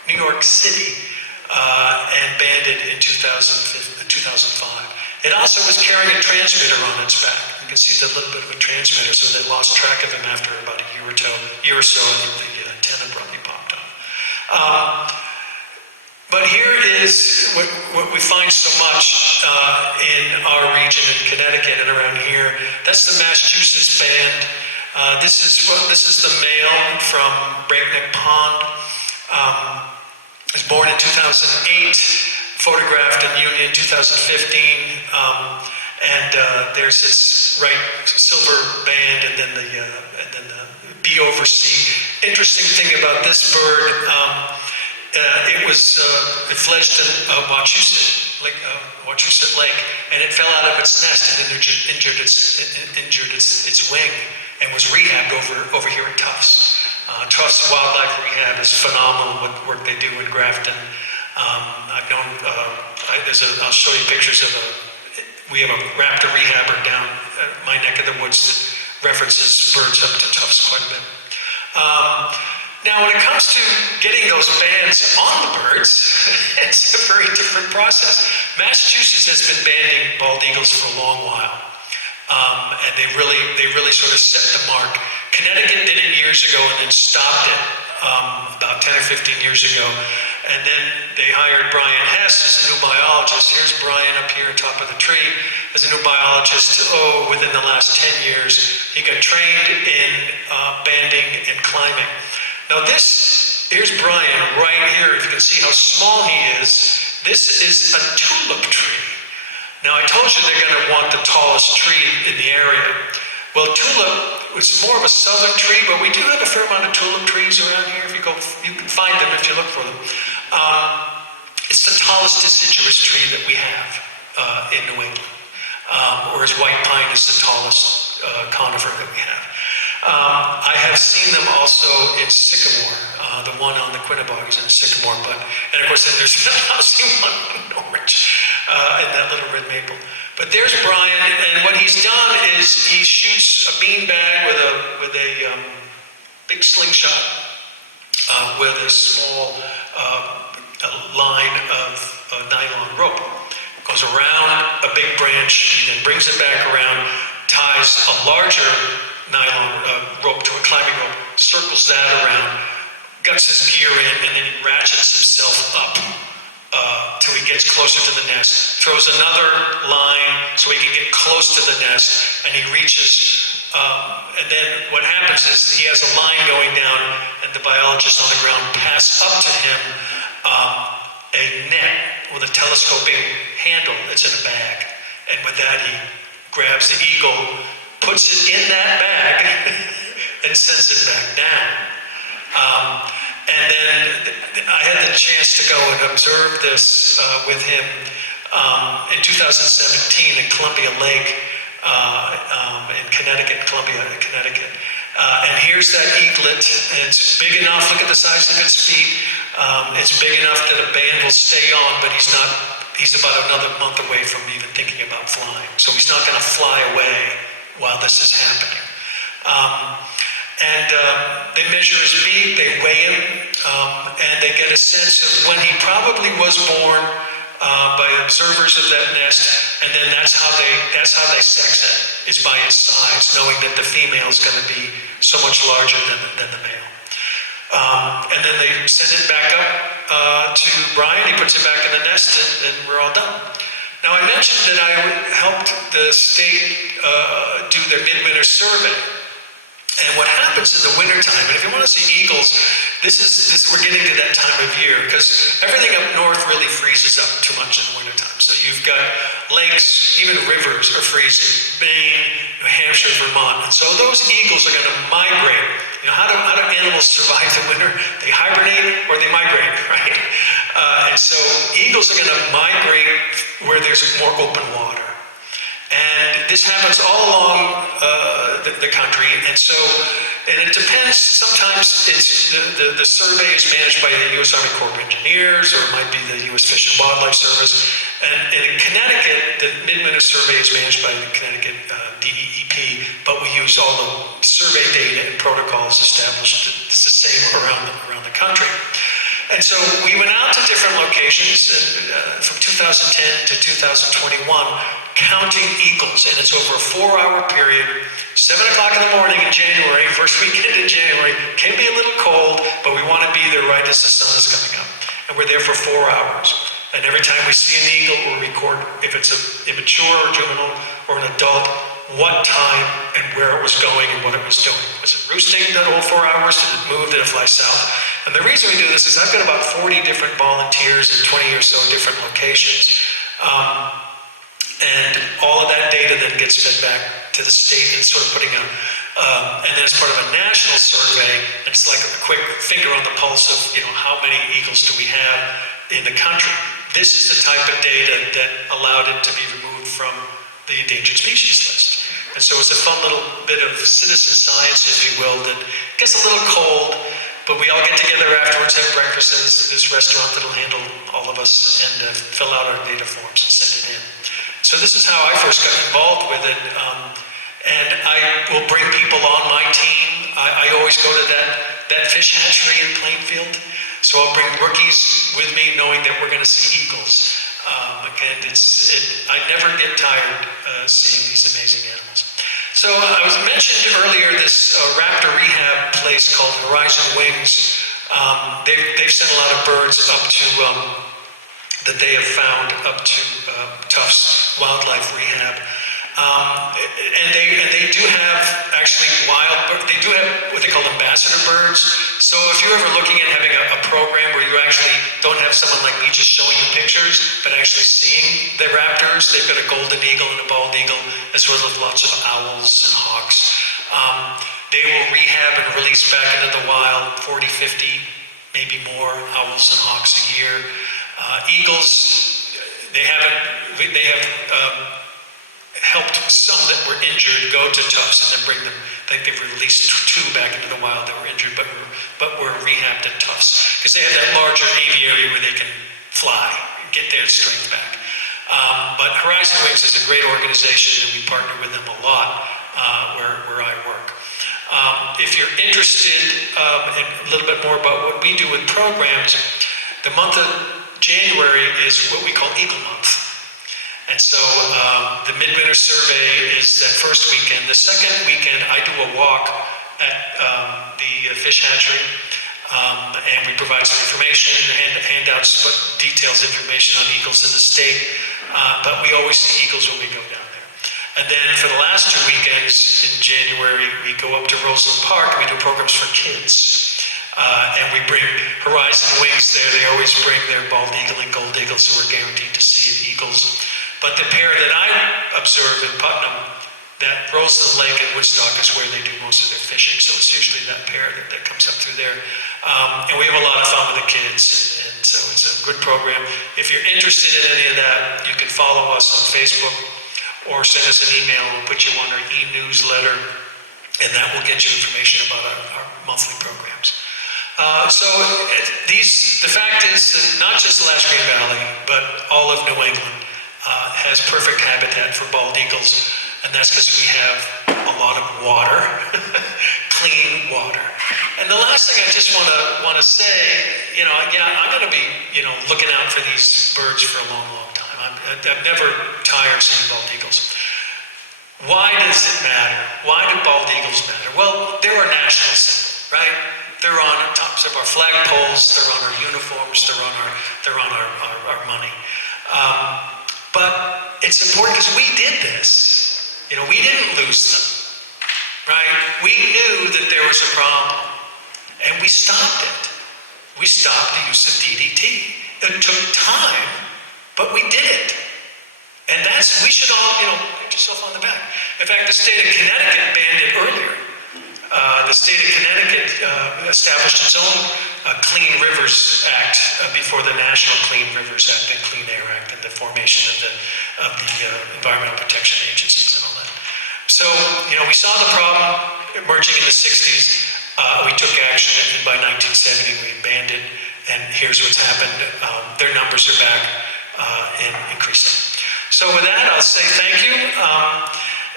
New York City, and banded in 2005. It also was carrying a transmitter on its back. You can see the little bit of a transmitter, so they lost track of him after about a year or so. I think the antenna probably popped up. But here is what we find so much in our region in Connecticut and around here. That's the Massachusetts band. This is the male from Breakneck Pond. Was born in 2008, photographed in Union 2015, and there's this silver band, and then the B over C. Interesting thing about this bird, it fledged in Wachusett Lake, and it fell out of its nest and injured its wing, and was rehabbed over here at Tufts. Tufts Wildlife Rehab is phenomenal what work they do in Grafton. I've known, I'll show you pictures of we have a raptor rehabber down my neck of the woods that references birds up to Tufts quite a bit. Now, when it comes to getting those bands on the birds, it's a very different process. Massachusetts has been banding bald eagles for a long while, and they really sort of set the mark. Connecticut did it years ago and then stopped it about 10 or 15 years ago. And then they hired Brian Hess as a new biologist. Here's Brian up here on top of the tree as a new biologist. Within the last 10 years, he got trained in banding and climbing. Now here's Brian right here. If you can see how small he is, this is a tulip tree. Now I told you they're going to want the tallest tree in the area. Well, tulip was more of a southern tree, but we do have a fair amount of tulip trees around here. If you go, you can find them if you look for them. It's the tallest deciduous tree that we have in New England, whereas white pine is the tallest conifer that we have. I have seen them also in sycamore. The one on the Quinnebog is in a sycamore, and of course then there's obviously one in orange, and that little red maple. But there's Brian, and what he's done is he shoots a beanbag with a big slingshot with a small line of nylon rope. Goes around a big branch, he then brings it back around, ties a larger nylon rope to a climbing rope, circles that around, guts his gear in, and then he ratchets himself up till he gets closer to the nest, throws another line so he can get close to the nest, and he reaches, and then what happens is he has a line going down, and the biologist on the ground pass up to him a net with a telescoping handle that's in a bag, and with that he grabs the eagle, puts it in that bag, and sends it back down. And then I had the chance to go and observe this with him in 2017 in Columbia Lake in Connecticut, Connecticut. And here's that eaglet, and it's big enough, look at the size of its feet. It's big enough that a band will stay on, but he's about another month away from even thinking about flying. So he's not going to fly away while this is happening. They measure his beak, they weigh him, and they get a sense of when he probably was born by observers of that nest, and then that's how they sex it, is by its size, knowing that the female is going to be so much larger than the male. And then they send it back up to Brian, he puts it back in the nest, and we're all done. Now I mentioned that I helped the state do their Midwinter Survey. And what happens in the wintertime, and if you want to see eagles, we're getting to that time of year, because everything up north really freezes up too much in the wintertime. So you've got lakes, even rivers are freezing, Maine, New Hampshire, Vermont. And so those eagles are going to migrate. You know, how do animals survive the winter? They hibernate or they migrate, right? And so eagles are going to migrate where there's more open water. And this happens all along the country, and it depends. Sometimes the survey is managed by the U.S. Army Corps of Engineers, or it might be the U.S. Fish and Wildlife Service. And in Connecticut, the Midwinter Survey is managed by the Connecticut DEEP, but we use all the survey data and protocols established. It's the same around the country. And so we went out to different locations from 2010 to 2021, counting eagles, and it's over a 4-hour period. 7 o'clock in the morning in January, first weekend in January, can be a little cold, but we want to be there right as the sun is coming up. And we're there for 4 hours. And every time we see an eagle, we'll record if it's an immature or juvenile or an adult, what time and where it was going and what it was doing. Was it roosting that whole 4 hours? Did it move? Did it fly south? And the reason we do this is I've got about 40 different volunteers in 20 or so different locations. And all of that data then gets fed back to the state and sort of putting and then as part of a national survey, it's like a quick finger on the pulse of, how many eagles do we have in the country. This is the type of data that allowed it to be removed from the endangered species list. And so it's a fun little bit of citizen science, if you will, that gets a little cold, but we all get together afterwards, have breakfast at this restaurant that'll handle all of us and fill out our data forms and send it in. So this is how I first got involved with it. And I will bring people on my team. I always go to that fish hatchery in Plainfield. So I'll bring rookies with me knowing that we're going to see eagles. And I never get tired seeing these amazing animals. So I was mentioned earlier this raptor rehab place called Horizon Wings. They've sent a lot of birds up to, that they have found up to Tufts Wildlife Rehab. And they do have actually they do have what they call ambassador birds. So if you're ever looking at having a program where you actually don't have someone like me just showing you pictures, but actually seeing the raptors, they've got a golden eagle and a bald eagle, as well as lots of owls and hawks. They will rehab and release back into the wild 40, 50, maybe more owls and hawks a year. Eagles, they have helped some that were injured go to Tufts and then bring them. I think they've released 2 back into the wild that were injured, but were rehabbed at Tufts because they have that larger aviary where they can fly and get their strength back. But Horizon Wings is a great organization, and we partner with them a lot where I work. If you're interested in a little bit more about what we do with programs, the month of January is what we call Eagle Month. And so the Midwinter Survey is that first weekend. The second weekend, I do a walk at the fish hatchery, and we provide some information, handouts, details information on eagles in the state, but we always see eagles when we go down there. And then for the last 2 weekends in January, we go up to Roseland Park, and we do programs for kids. And we bring Horizon Wings there. They always bring their bald eagle and gold eagle, so we're guaranteed to see eagles. But the pair that I observe in Putnam, that Roseland Lake and Woodstock is where they do most of their fishing. So it's usually that pair that comes up through there. And we have a lot of fun with the kids. And so it's a good program. If you're interested in any of that, you can follow us on Facebook or send us an email. We'll put you on our e-newsletter. And that will get you information about our monthly programs. The fact is that not just the Lashley Valley, but all of New England has perfect habitat for bald eagles, and that's because we have a lot of water, clean water. And the last thing I just want to say, I'm going to be, looking out for these birds for a long, long time. I've never tired seeing bald eagles. Why does it matter? Why do bald eagles matter? Well, they're our national symbol, right? They're on the tops of our flagpoles. They're on our uniforms. They're on our money. But it's important because we did this. We didn't lose them, right? We knew that there was a problem, and we stopped it. We stopped the use of DDT. It took time, but we did it. And we should all, pat yourself on the back. In fact, the state of Connecticut banned it earlier. The state of Connecticut established its own Clean Rivers Act before the National Clean Rivers Act and Clean Air Act and the formation of the Environmental Protection Agencies and all that. So, we saw the problem emerging in the 60s. We took action, and by 1970 we banned it, and here's what's happened. Their numbers are back and increasing. So with that, I'll say thank you.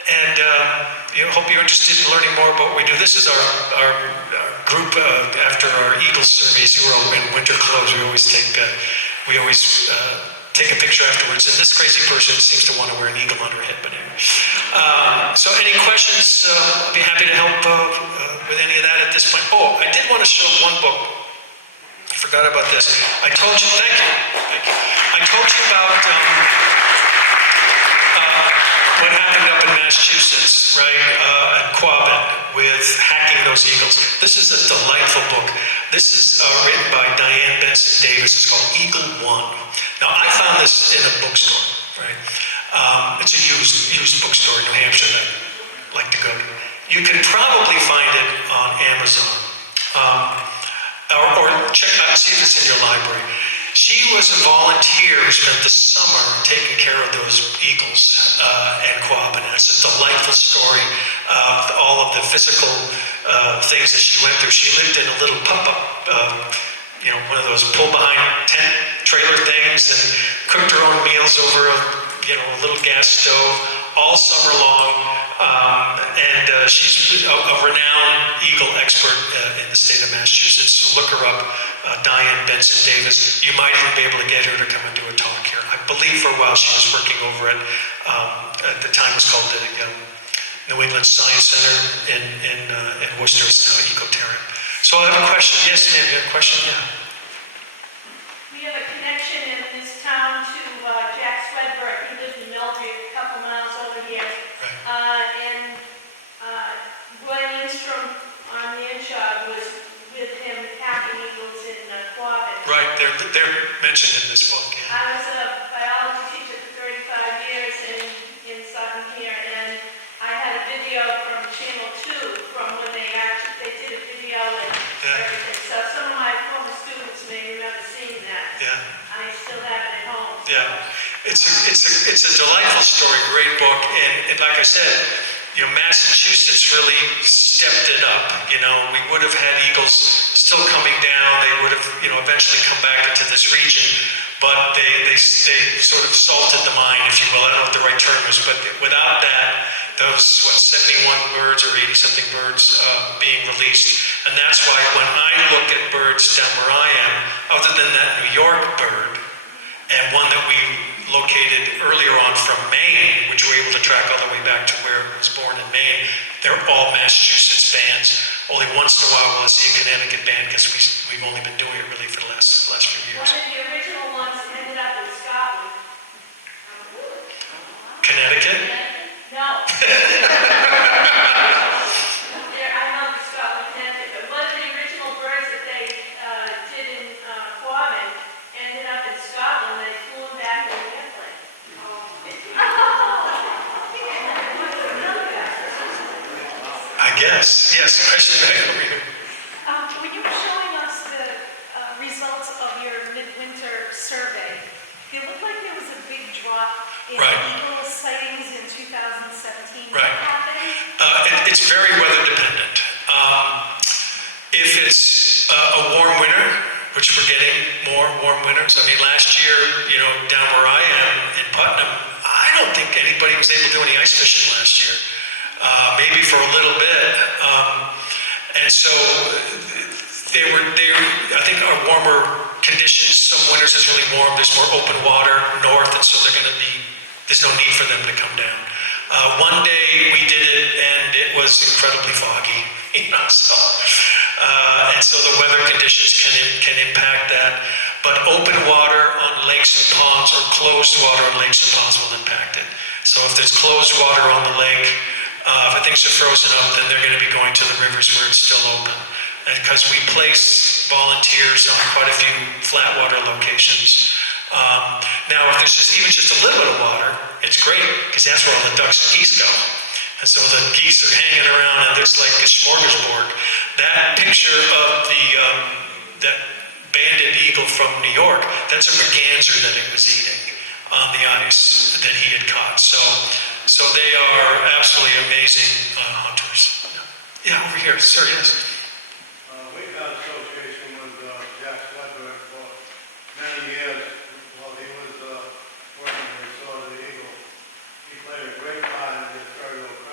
And hope you're interested in learning more about what we do. This is our group after our Eagle surveys who are in winter clothes. We always take a picture afterwards. And this crazy person seems to want to wear an eagle on her head. But anyway. So any questions? I'll be happy to help with any of that at this point. Oh, I did want to show one book. I forgot about this. I told you, thank you. I told you about what happened up in Massachusetts, right, at Quabbin with hacking those eagles. This is a delightful book. This is written by Diane Benson Davis. It's called Eagle One. Now, I found this in a bookstore, right? It's a used bookstore in New Hampshire that I like to go to. You can probably find it on Amazon. Or check out, see if it's in your library. She was a volunteer who spent the summer taking care of those eagles at Quabbin. It's a delightful story of all of the physical things that she went through. She lived in a little pop-up, one of those pull-behind tent trailer things, and cooked her own meals over a little gas stove all summer long. And she's a renowned eagle expert in the state of Massachusetts. So look her up, Diane Benson Davis. You might even be able to get her to come and do a talk here. I believe for a while she was working over at the time it was called the New England Science Center in Worcester. It's now Ecotarium. So I have a question. Yes, ma'am, you have a question? Yeah. We have a connection in this town to Jack Swedberg. He lives in Millview, a couple miles over here. Right. And Glenn Lindstrom on the Inshaw was with him hacking eagles in Quabbin. Right, they're mentioned in this book. Yeah. I was a biology teacher for 35 years in Sutton here, and I had a video from Channel 2 from when they did a video and everything. So some of my former students may remember seeing that. Yeah. I still have it at home. Yeah, it's a delightful story, great book, and like I said, Massachusetts really stepped it up. We would have had eagles still coming down. They would have, eventually come back into this region, but they sort of salted the mine, if you will. I don't know what the right term is, but without that, those 71 birds or 80-something birds being released, and that's why when I look at birds down where I am, other than that New York bird, and one that we located earlier on from Maine, which we were able to track all the way back to where it was born in Maine, they're all Massachusetts bands. Only once in a while we'll see a Connecticut band because we've only been doing it really for the last few years. One of the original ones ended up in Scotland. Connecticut? No. I know the Scotland, Connecticut, but one of the original birds that they did in Quabbin ended up in Scotland. They flew them back in the airplane. I guess. Yes, question back over here. When you were showing us the results of your Midwinter survey, it looked like there was a big drop in Right. eagle sightings in 2017. Right. What happened? It's very weather dependent. If it's a warm winter, which we're getting more warm winters. I mean, last year, down where I am in Putnam, I don't think anybody was able to do any ice fishing last year. Maybe for a little bit. And so I think our warmer conditions, some winters it's really warm, there's more open water north, and so there's no need for them to come down. One day we did it and it was incredibly foggy, and so the weather conditions can impact that. But open water on lakes and ponds or closed water on lakes and ponds will impact it. So if there's closed water on the lake, if things are frozen up, then they're going to be going to the rivers where it's still open. And because we place volunteers on quite a few flat water locations. Now, if there's even just a little bit of water, it's great because that's where all the ducks and geese go. And so the geese are hanging around and it's like a smorgasbord. That picture of that banded eagle from New York, that's a merganser that it was eating on the ice that he had caught. So they are absolutely amazing hunters. Yeah, over here, sir, yes. We've had association with Jack Swedberg for many years while he was working in the Sword of the Eagle. He played a great part in the Territorial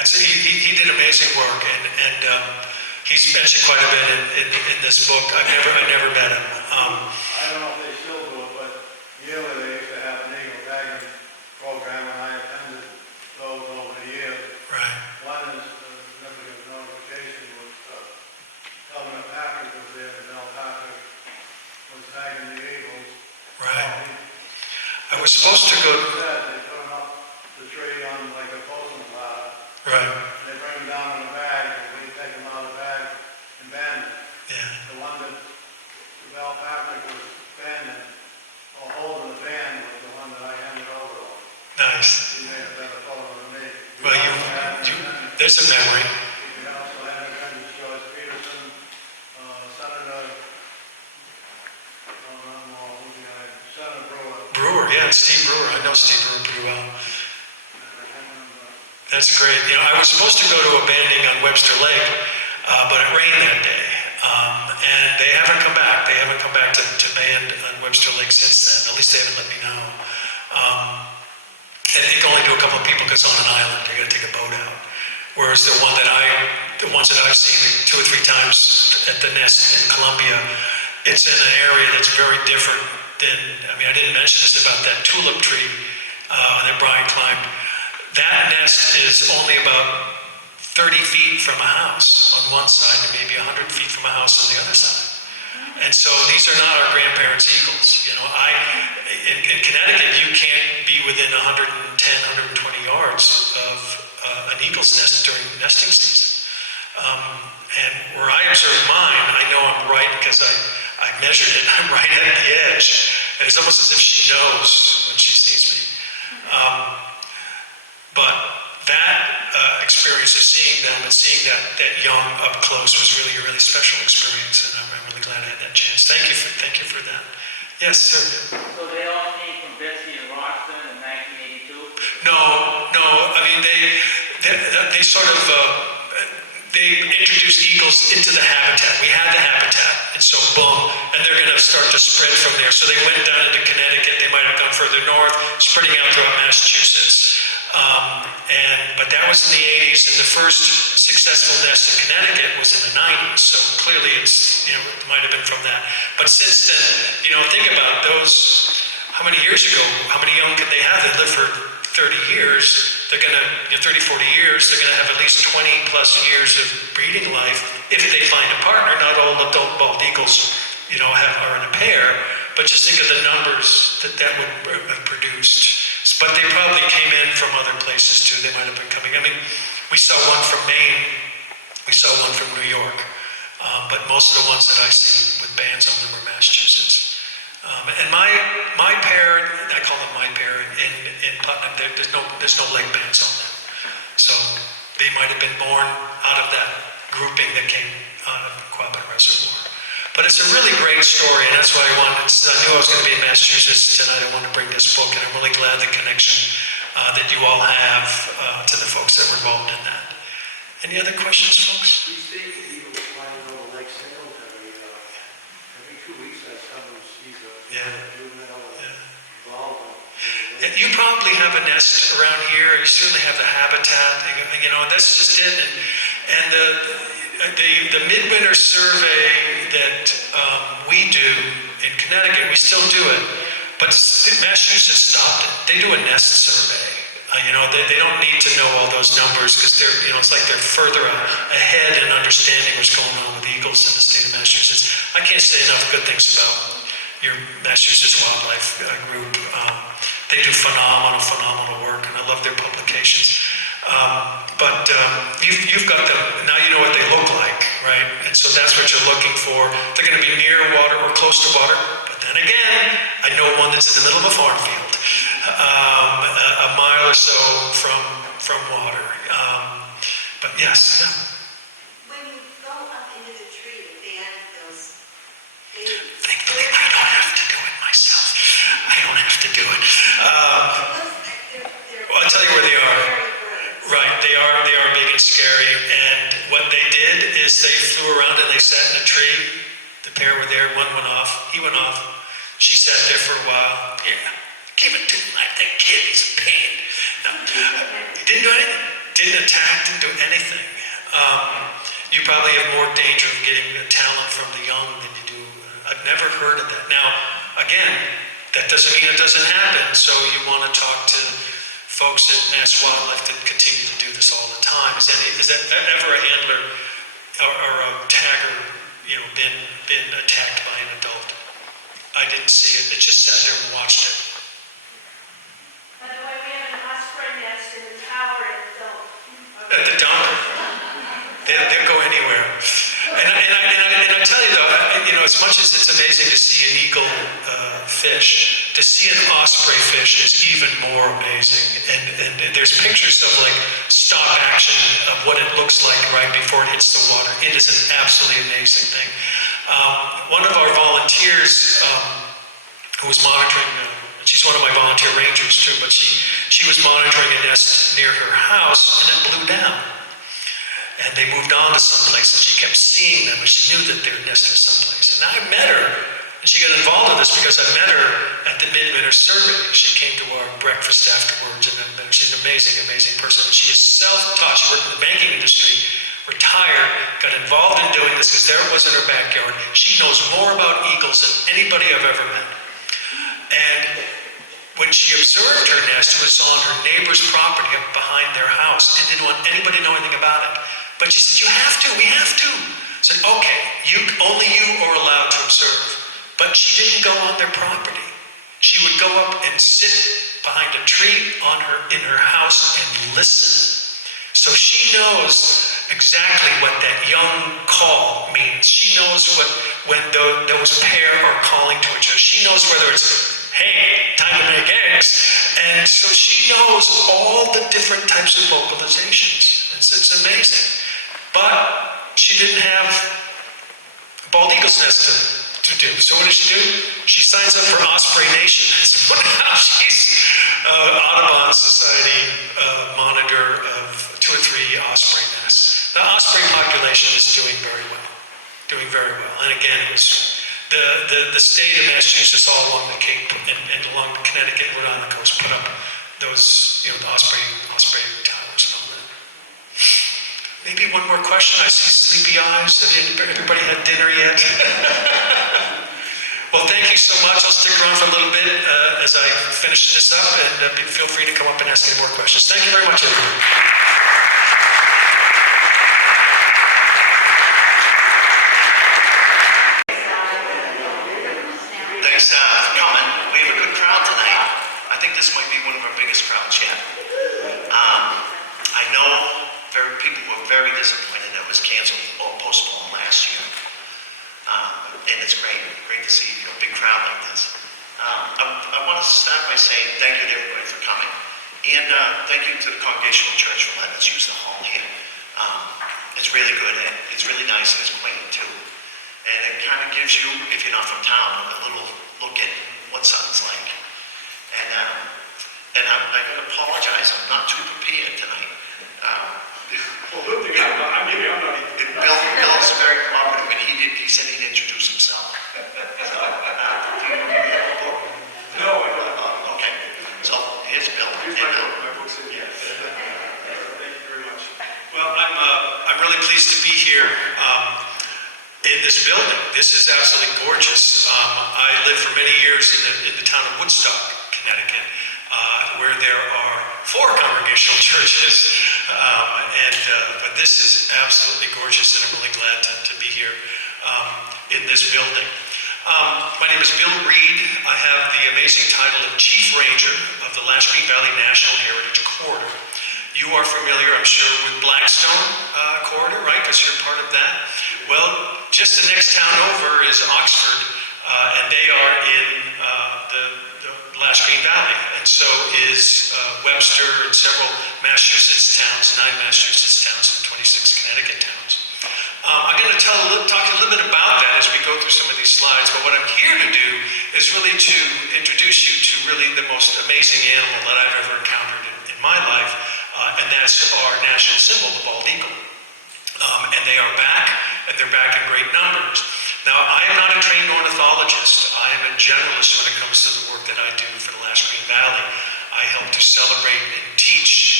he did amazing work, and he's mentioned quite a bit in this book. I never met him. I don't know if they still do it, but yearly they used to have an eagle tagging program, and I attended those over the years. Right. One is significant notification was Governor Patrick was there, and Mel Patrick was tagging the eagles. Right. I was supposed to go. They put them up the tree on like a postal ladder. Right. They bring them down in a bag, and we take them out of the bag and band them. Yeah. The one that Mel Patrick was banding, or holding the band, was the one that I handed over to him. Nice. He made a better photo than me. Well, there's a memory. We also had a friend, George Peterson, Senator, Senator Brewer. Brewer, yeah, Steve Brewer. I know Steve Brewer pretty well. That's great. You know, I was supposed to go to a banding on Webster Lake, but it rained that day. And they haven't come back. They haven't come back to band on Webster Lake since then. At least they haven't let me know. And they can only do a couple of people because on an island, you got to take a boat out. Whereas the ones that I've seen 2 or 3 times at the Nest in Columbia, it's in an area that's very different than, I mean, I didn't mention this about that Tulip Tree that Brian climbed. That nest is only about 30 feet from a house on one side and maybe 100 feet from a house on the other side. And so these are not our grandparents' eagles. You know, in Connecticut, you can't be within 110, 120 yards of an eagle's nest during nesting season. And where I observe mine, I know I'm right because I measured it. I'm right at the edge. And it's almost as if she knows when she sees me. But that experience of seeing them and seeing that young up close was really a really special experience, and I'm really glad I had that chance. Thank you for that. Yes, sir. So they all came from Betsy and Roxton in 1982? No. I mean, they sort of they introduced eagles into the habitat. We had the habitat, and so boom, and they're going to start to spread from there. So they went down into Connecticut. They might have gone further north, spreading out throughout Massachusetts. But that was in the 80s, and the first successful nest in Connecticut was in the 90s, so clearly it's, you know, it might have been from that. But since then, you know, think about those, how many years ago, how many young could they have? They lived for 30 years, they're gonna, 30, 40 years, they're gonna have at least 20 plus years of breeding life if they find a partner. Not all adult bald eagles, you know, are in a pair, but just think of the numbers that would have produced. But they probably came in from other places too. They might have been coming. I mean, we saw one from Maine. We saw one from New York. But most of the ones that I see with bands on them are Massachusetts. And my pair, I call them my pair in Putnam. There's no leg bands on them. So they might have been born out of that grouping that came out of Quabbin Reservoir. But it's a really great story, and that's why I knew I was going to be in Massachusetts tonight. I wanted to bring this book, and I'm really glad the connection that you all have to the folks that were involved in that. Any other questions, folks? These days, the eagles flying over Lake Salem every 2 weeks. That's how we see the juvenile evolving. And you probably have a nest around here. You certainly have the habitat. You know, that's just it. And the Midwinter Survey that we do in Connecticut, we still do it, but Massachusetts stopped it. They do a nest survey. You know, they don't need to know all those numbers because they're, you know, it's like they're further ahead in understanding what's going on with eagles in the state of Massachusetts. I can't say enough good things about your Massachusetts Wildlife Group. They do phenomenal work, and I love their publications. But you've got them, now you know what they look like, right? And so that's what you're looking for. They're going to be near water or close to water, but then again, I know one that's in the middle of a farm field, a mile or so from water. But yes, yeah. When you go up into the tree to band those babies, Thankfully, I don't have to do it myself. I don't have to do it. Well, I'll tell you where they are. Right, they are big and scary, and what they did is they flew around and they sat in a tree. The pair were there, one went off, he went off. She sat there for a while. Yeah, give it to him like that kid, he's a pain. No, he didn't do anything. didn't attack, didn't do anything. You probably have more danger of getting a talent from the young than you do. I've never heard of that. Now, again, that doesn't mean it doesn't happen, so you want to talk to folks at Mass Wildlife that continue to do this all the time. Is that ever a handler or a tagger, been attacked by an adult? I didn't see it. It just sat there and watched it. By the way, we have an osprey nest in the tower At the dump, they'll go anywhere. And I tell you though, as much as it's amazing to see an eagle fish, to see an osprey fish is even more amazing. And there's pictures of like stop action of what it looks like right before it hits the water. It is an absolutely amazing thing. One of our volunteers who was monitoring, she's one of my volunteer rangers too, but she was monitoring a nest near her house and it blew down. And they moved on to someplace and she kept seeing them and she knew that their nest was someplace. And I met her and she got involved in this because I met her at the Midwinter Survey. She came to our breakfast afterwards and I met her. She's an amazing, amazing person. And she is self-taught. She worked in the banking industry, retired, got involved in doing this because there it was in her backyard. She knows more about eagles than anybody I've ever met. And when she observed her nest, it was on her neighbor's property up behind their house and didn't want anybody to know anything about it. But she said, we have to. I said, okay, only you are allowed to observe. But she didn't go on their property. She would go up and sit behind a tree in her house and listen. So she knows exactly what that young call means. She knows when those pair are calling to each other. She knows whether it's, hey, time to make eggs. And so she knows all the different types of vocalizations. It's amazing. But she didn't have a bald eagle's nest to do. So what does she do? She signs up for Osprey Nation. So now she's Audubon Society monitor of 2 or 3 osprey nests. The osprey population is doing very well. And again, it was the state of Massachusetts all along the Cape and along the Connecticut and Rhode Island coast put up those, the osprey towers and all that. Maybe one more question. I see sleepy eyes. Have everybody had dinner yet? Well, thank you so much. I'll stick around for a little bit as I finish this up, and feel free to come up and ask any more questions. Thank you very much, everyone. Thanks for coming. We have a good crowd tonight. I think this might be one of our biggest crowds yet. I know people were very disappointed that it was canceled or postponed last year. And it's great to see a big crowd like this. I want to start by saying thank you to everybody for coming. And thank you to the Congregational Church for letting us use the hall here. It's really good and it's really nice and it's quaint too. And it kind of gives you, if you're not from town, a little look at what Sutton's like. And I'm going to apologize, I'm not too prepared tonight. Well, good thing I'm not even. Bill's very cooperative, and he said he'd introduce himself. So, do you have a book? No, I don't. Okay, so here's Bill. Here's my book's in here. Thank you very much. Well, I'm really pleased to be here in this building. This is absolutely gorgeous. I lived for many years in the town of Woodstock, Connecticut, where there are 4 congregational churches, but this is absolutely gorgeous, and I'm really glad to be here in this building. My name is Bill Reid. I have the amazing title of Chief Ranger of the Lashley Valley National Heritage Corridor. You are familiar, I'm sure, with Blackstone Corridor, right? Because you're part of that. Well, just the next town over is Oxford, and they are in the Lashley Valley, and so is Webster and several Massachusetts towns, 9 Massachusetts towns and 26 Connecticut towns. I'm going to talk a little bit about that as we go through some of these slides, but what I'm here to do is really to introduce you to really the most amazing animal that I've ever encountered in my life, and that's our national symbol, the bald eagle. And they are back, and they're back in great numbers. Now, I am not a trained ornithologist. I am a generalist when it comes to the work that I do for the Lashley Valley. I help to celebrate and teach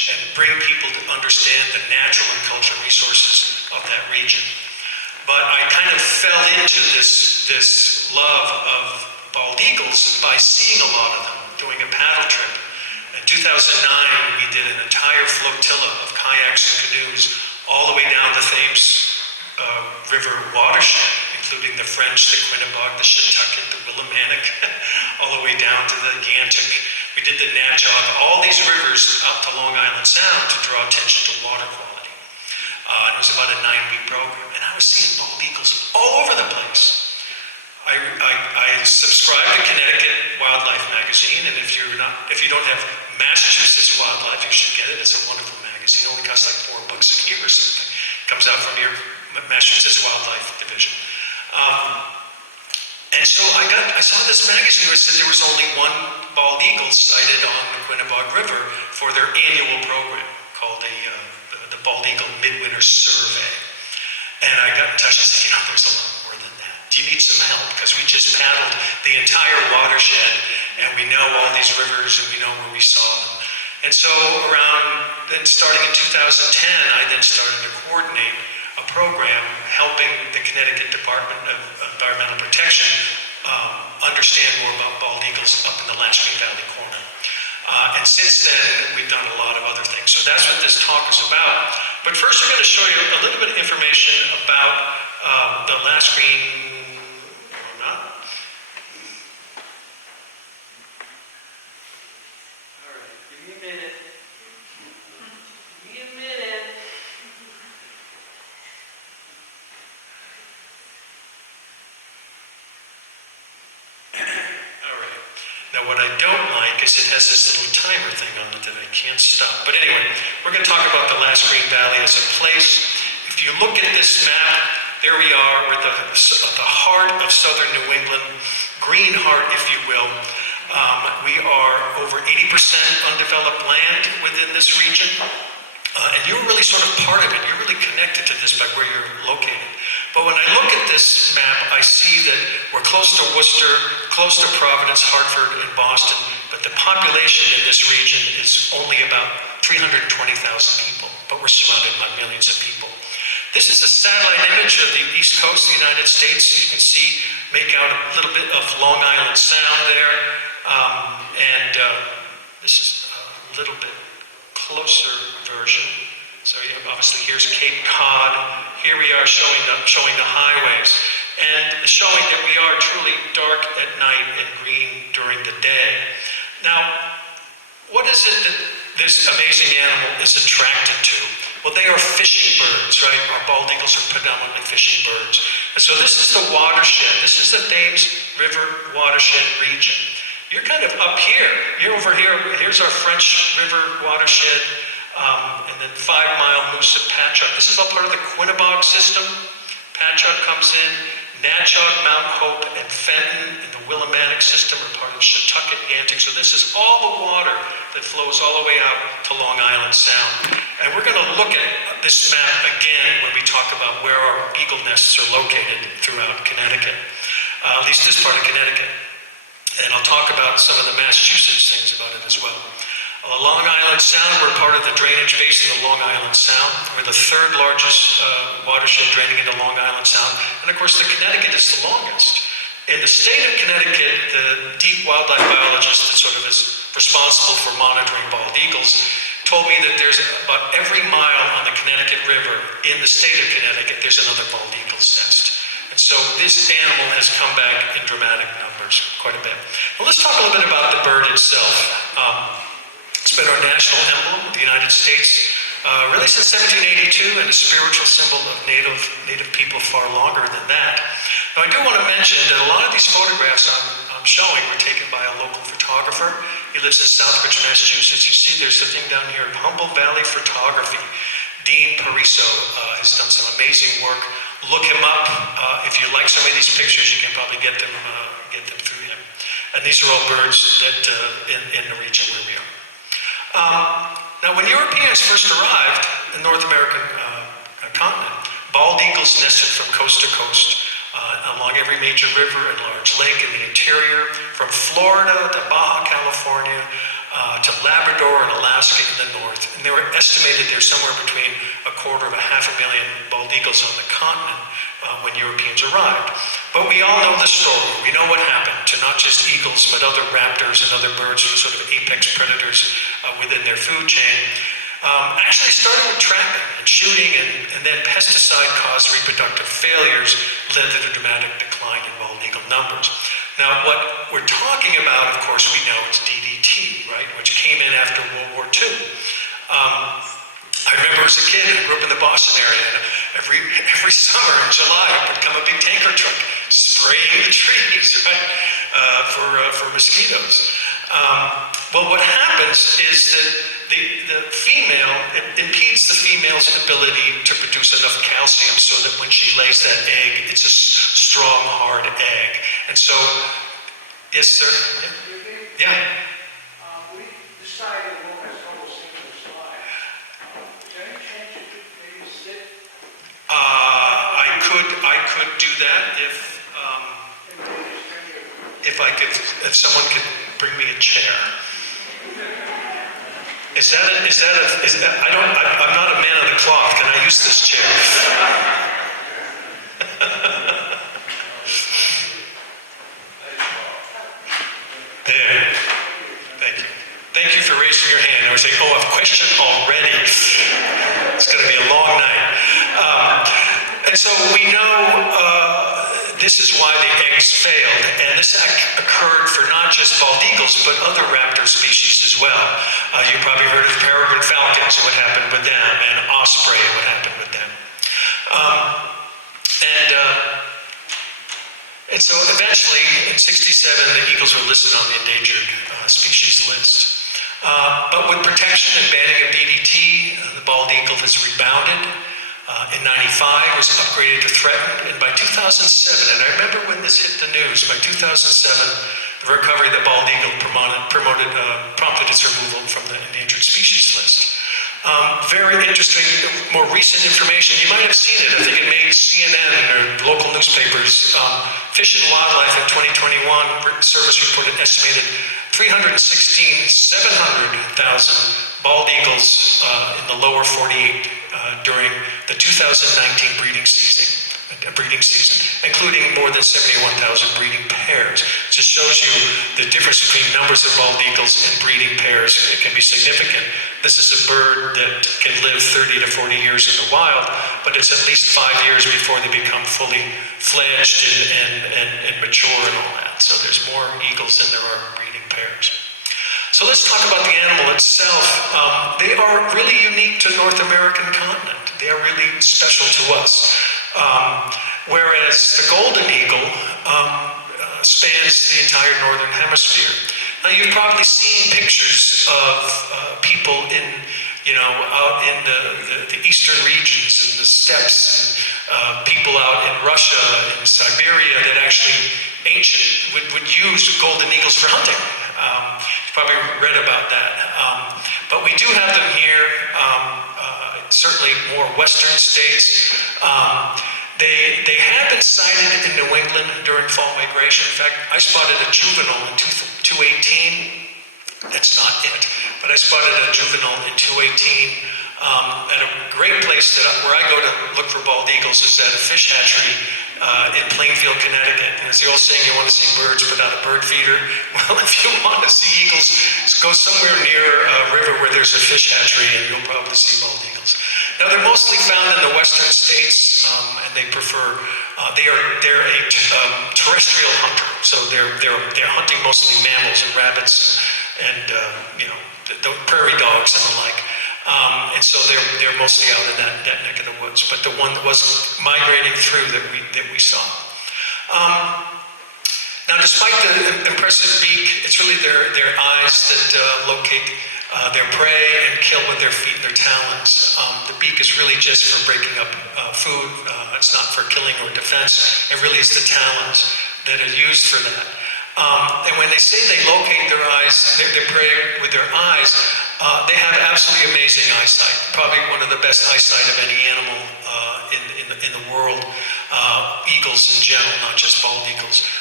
and bring people to understand the natural and cultural resources of that region. But I kind of fell into this love of bald eagles by seeing a lot of them, doing a paddle trip. In 2009, we did an entire flotilla of kayaks and canoes all the way down the Thames River watershed, including the French, the Quinnebog, the Shetucket, the Willimantic, all the way down to the Gantic. We did the Natchog, all these rivers out to Long Island Sound to draw attention to water quality. It was about a 9-week program, and I was seeing bald eagles all over the place. I subscribe to Connecticut Wildlife Magazine, and if you don't have Massachusetts Wildlife, you should get it. It's a wonderful magazine. It only costs like $4 a year or something. It comes out from your Massachusetts Wildlife Division. And so I saw this magazine where it said there was only one bald eagle sighted on the Quinnebog River for their annual program called the Bald Eagle Midwinter Survey. And I got in touch and said, there's a lot more than that. Do you need some help? Because we just paddled the entire watershed, and we know all these rivers, and we know where we saw them. And so starting in 2010, I then started to coordinate a program helping the Connecticut Department of Environmental Protection understand more about bald eagles up in the Lashley Valley corner. And since then, we've done a lot of other things. So that's what this talk is about. But first, I'm going to show you a little bit of information about the last green. All right, give me a minute. Give me a minute. All right. Now, what I don't like is it has this little timer thing on it that I can't stop. But anyway, we're going to talk about the Last Green Valley as a place. If you look at this map, there we are. We're at the heart of southern New England, green heart, if you will. We are over 80% undeveloped land within this region. And you're really sort of part of it. You're really connected to this by where you're located. But when I look at this map, I see that we're close to Worcester, close to Providence, Hartford, and Boston, but the population in this region is only about 320,000 people, but we're surrounded by millions of people. This is a satellite image of the East Coast of the United States. You can see, make out a little bit of Long Island Sound there, this is a little bit closer version. So obviously here's Cape Cod. Here we are showing the highways and showing that we are truly dark at night and green during the day. Now, what is it that this amazing animal is attracted to? Well, they are fishing birds, right? Our bald eagles are predominantly fishing birds. And so this is the watershed. This is the Thames River watershed region. You're kind of up here. You're over here. Here's our French River watershed. And then 5 Mile Moose of Patchogue. This is all part of the Quinnebog system. Patchogue comes in. Natchog, Mount Hope, and Fenton and the Willimantic system are part of Shetucket, Gantic. So this is all the water that flows all the way out to Long Island Sound. And we're going to look at this map again when we talk about where our eagle nests are located throughout Connecticut, at least this part of Connecticut. And I'll talk about some of the Massachusetts things about it as well. Long Island Sound, we're part of the drainage basin of Long Island Sound. We're the 3rd largest watershed draining into Long Island Sound. And of course, the Connecticut is the longest. In the state of Connecticut, the deep wildlife biologist that sort of is responsible for monitoring bald eagles told me that there's about every mile on the Connecticut River in the state of Connecticut, there's another bald eagle's nest. And so this animal has come back in dramatic numbers quite a bit. Well, let's talk a little bit about the bird itself. It's been our national emblem of the United States really since 1782, and a spiritual symbol of native people far longer than that. Now, I do want to mention that a lot of these photographs I'm showing were taken by a local photographer. He lives in Southbridge, Massachusetts. You see there's a thing down here, Humboldt Valley Photography. Dean Pariso has done some amazing work. Look him up. If you like some of these pictures, you can probably get them through him. And these are all birds that in the region where we are. Now, when Europeans first arrived in the North American continent, bald eagles nested from coast to coast along every major river and large lake in the interior, from Florida to Baja California, to Labrador and Alaska in the north. And they were estimated there's somewhere between 250,000 bald eagles on the continent when Europeans arrived. But we all know the story. We know what happened to not just eagles, but other raptors and other birds, sort of apex predators within their food chain. Actually started with trapping and shooting, and then pesticide-caused reproductive failures led to the dramatic decline in bald eagle numbers. Now, what we're talking about, of course, we know it's DDT, right, which came in after World War II. I remember as a kid, I grew up in the Boston area, and every summer in July, would come a big tanker truck spraying the trees, right, for mosquitoes. Well, what happens is that the female, it impedes the female's ability to produce enough calcium so that when she lays that egg, it's a strong, hard egg. And so, yes, sir? Yeah. We decided when I started seeing the slide, is there any chance you could maybe sit I could do that if someone could bring me a chair. I'm not a man of the cloth. Can I use this chair? There. Thank you. Thank you for raising your hand. I was saying, I have a question already. It's going to be a long night. And so we know this is why the eggs failed. And this occurred for not just bald eagles, but other raptor species as well. You probably heard of peregrine falcons, what happened with them, and osprey, what happened with them. And so eventually, in '67, the eagles were listed on the endangered species list. But with protection and banning of DDT, the bald eagle has rebounded. In '95, was upgraded to threatened, and by 2007, and I remember when this hit the news, by 2007, the recovery of the bald eagle prompted its removal from the endangered species list. Very interesting, more recent information, you might have seen it, I think it made CNN or local newspapers. Fish and Wildlife in 2021, service reported estimated 316,700,000 bald eagles in the lower 48 during the 2019 breeding season, including more than 71,000 breeding pairs. It just shows you the difference between numbers of bald eagles and breeding pairs. It can be significant. This is a bird that can live 30 to 40 years in the wild, but it's at least 5 years before they become fully fledged and mature and all that. So there's more eagles than there are breeding pairs. So let's talk about the animal itself. They are really unique to North American continent. They are really special to us. Whereas the golden eagle spans the entire northern hemisphere. Now you've probably seen pictures of people out in the eastern regions, in the steppes, and people out in Russia, in Siberia, that actually would use golden eagles for hunting. You've probably read about that. But we do have them here, certainly more western states. They have been sighted in New England during fall migration. In fact, I spotted a juvenile in 2018. That's not it, but I spotted a juvenile in 2018 at a great place where I go to look for bald eagles is at a fish hatchery in Plainfield, Connecticut. And as the old saying, you want to see birds, put out a bird feeder. Well, if you want to see eagles, go somewhere near a river where there's a fish hatchery, and you'll probably see bald eagles. Now, they're mostly found in the western states, and they prefer. They're a terrestrial hunter, so they're hunting mostly mammals and rabbits and the prairie dogs and the like. And so they're mostly out in that neck of the woods. But the one that was migrating through that we saw. Now, despite the impressive beak, it's really their eyes that locate their prey and kill with their feet and their talons. The beak is really just for breaking up food. It's not for killing or defense. It really is the talons that are used for that. And when they say they locate their eyes, their prey with their eyes, they have absolutely amazing eyesight. Probably one of the best eyesight of any animal in the world. Eagles in general, not just bald eagles.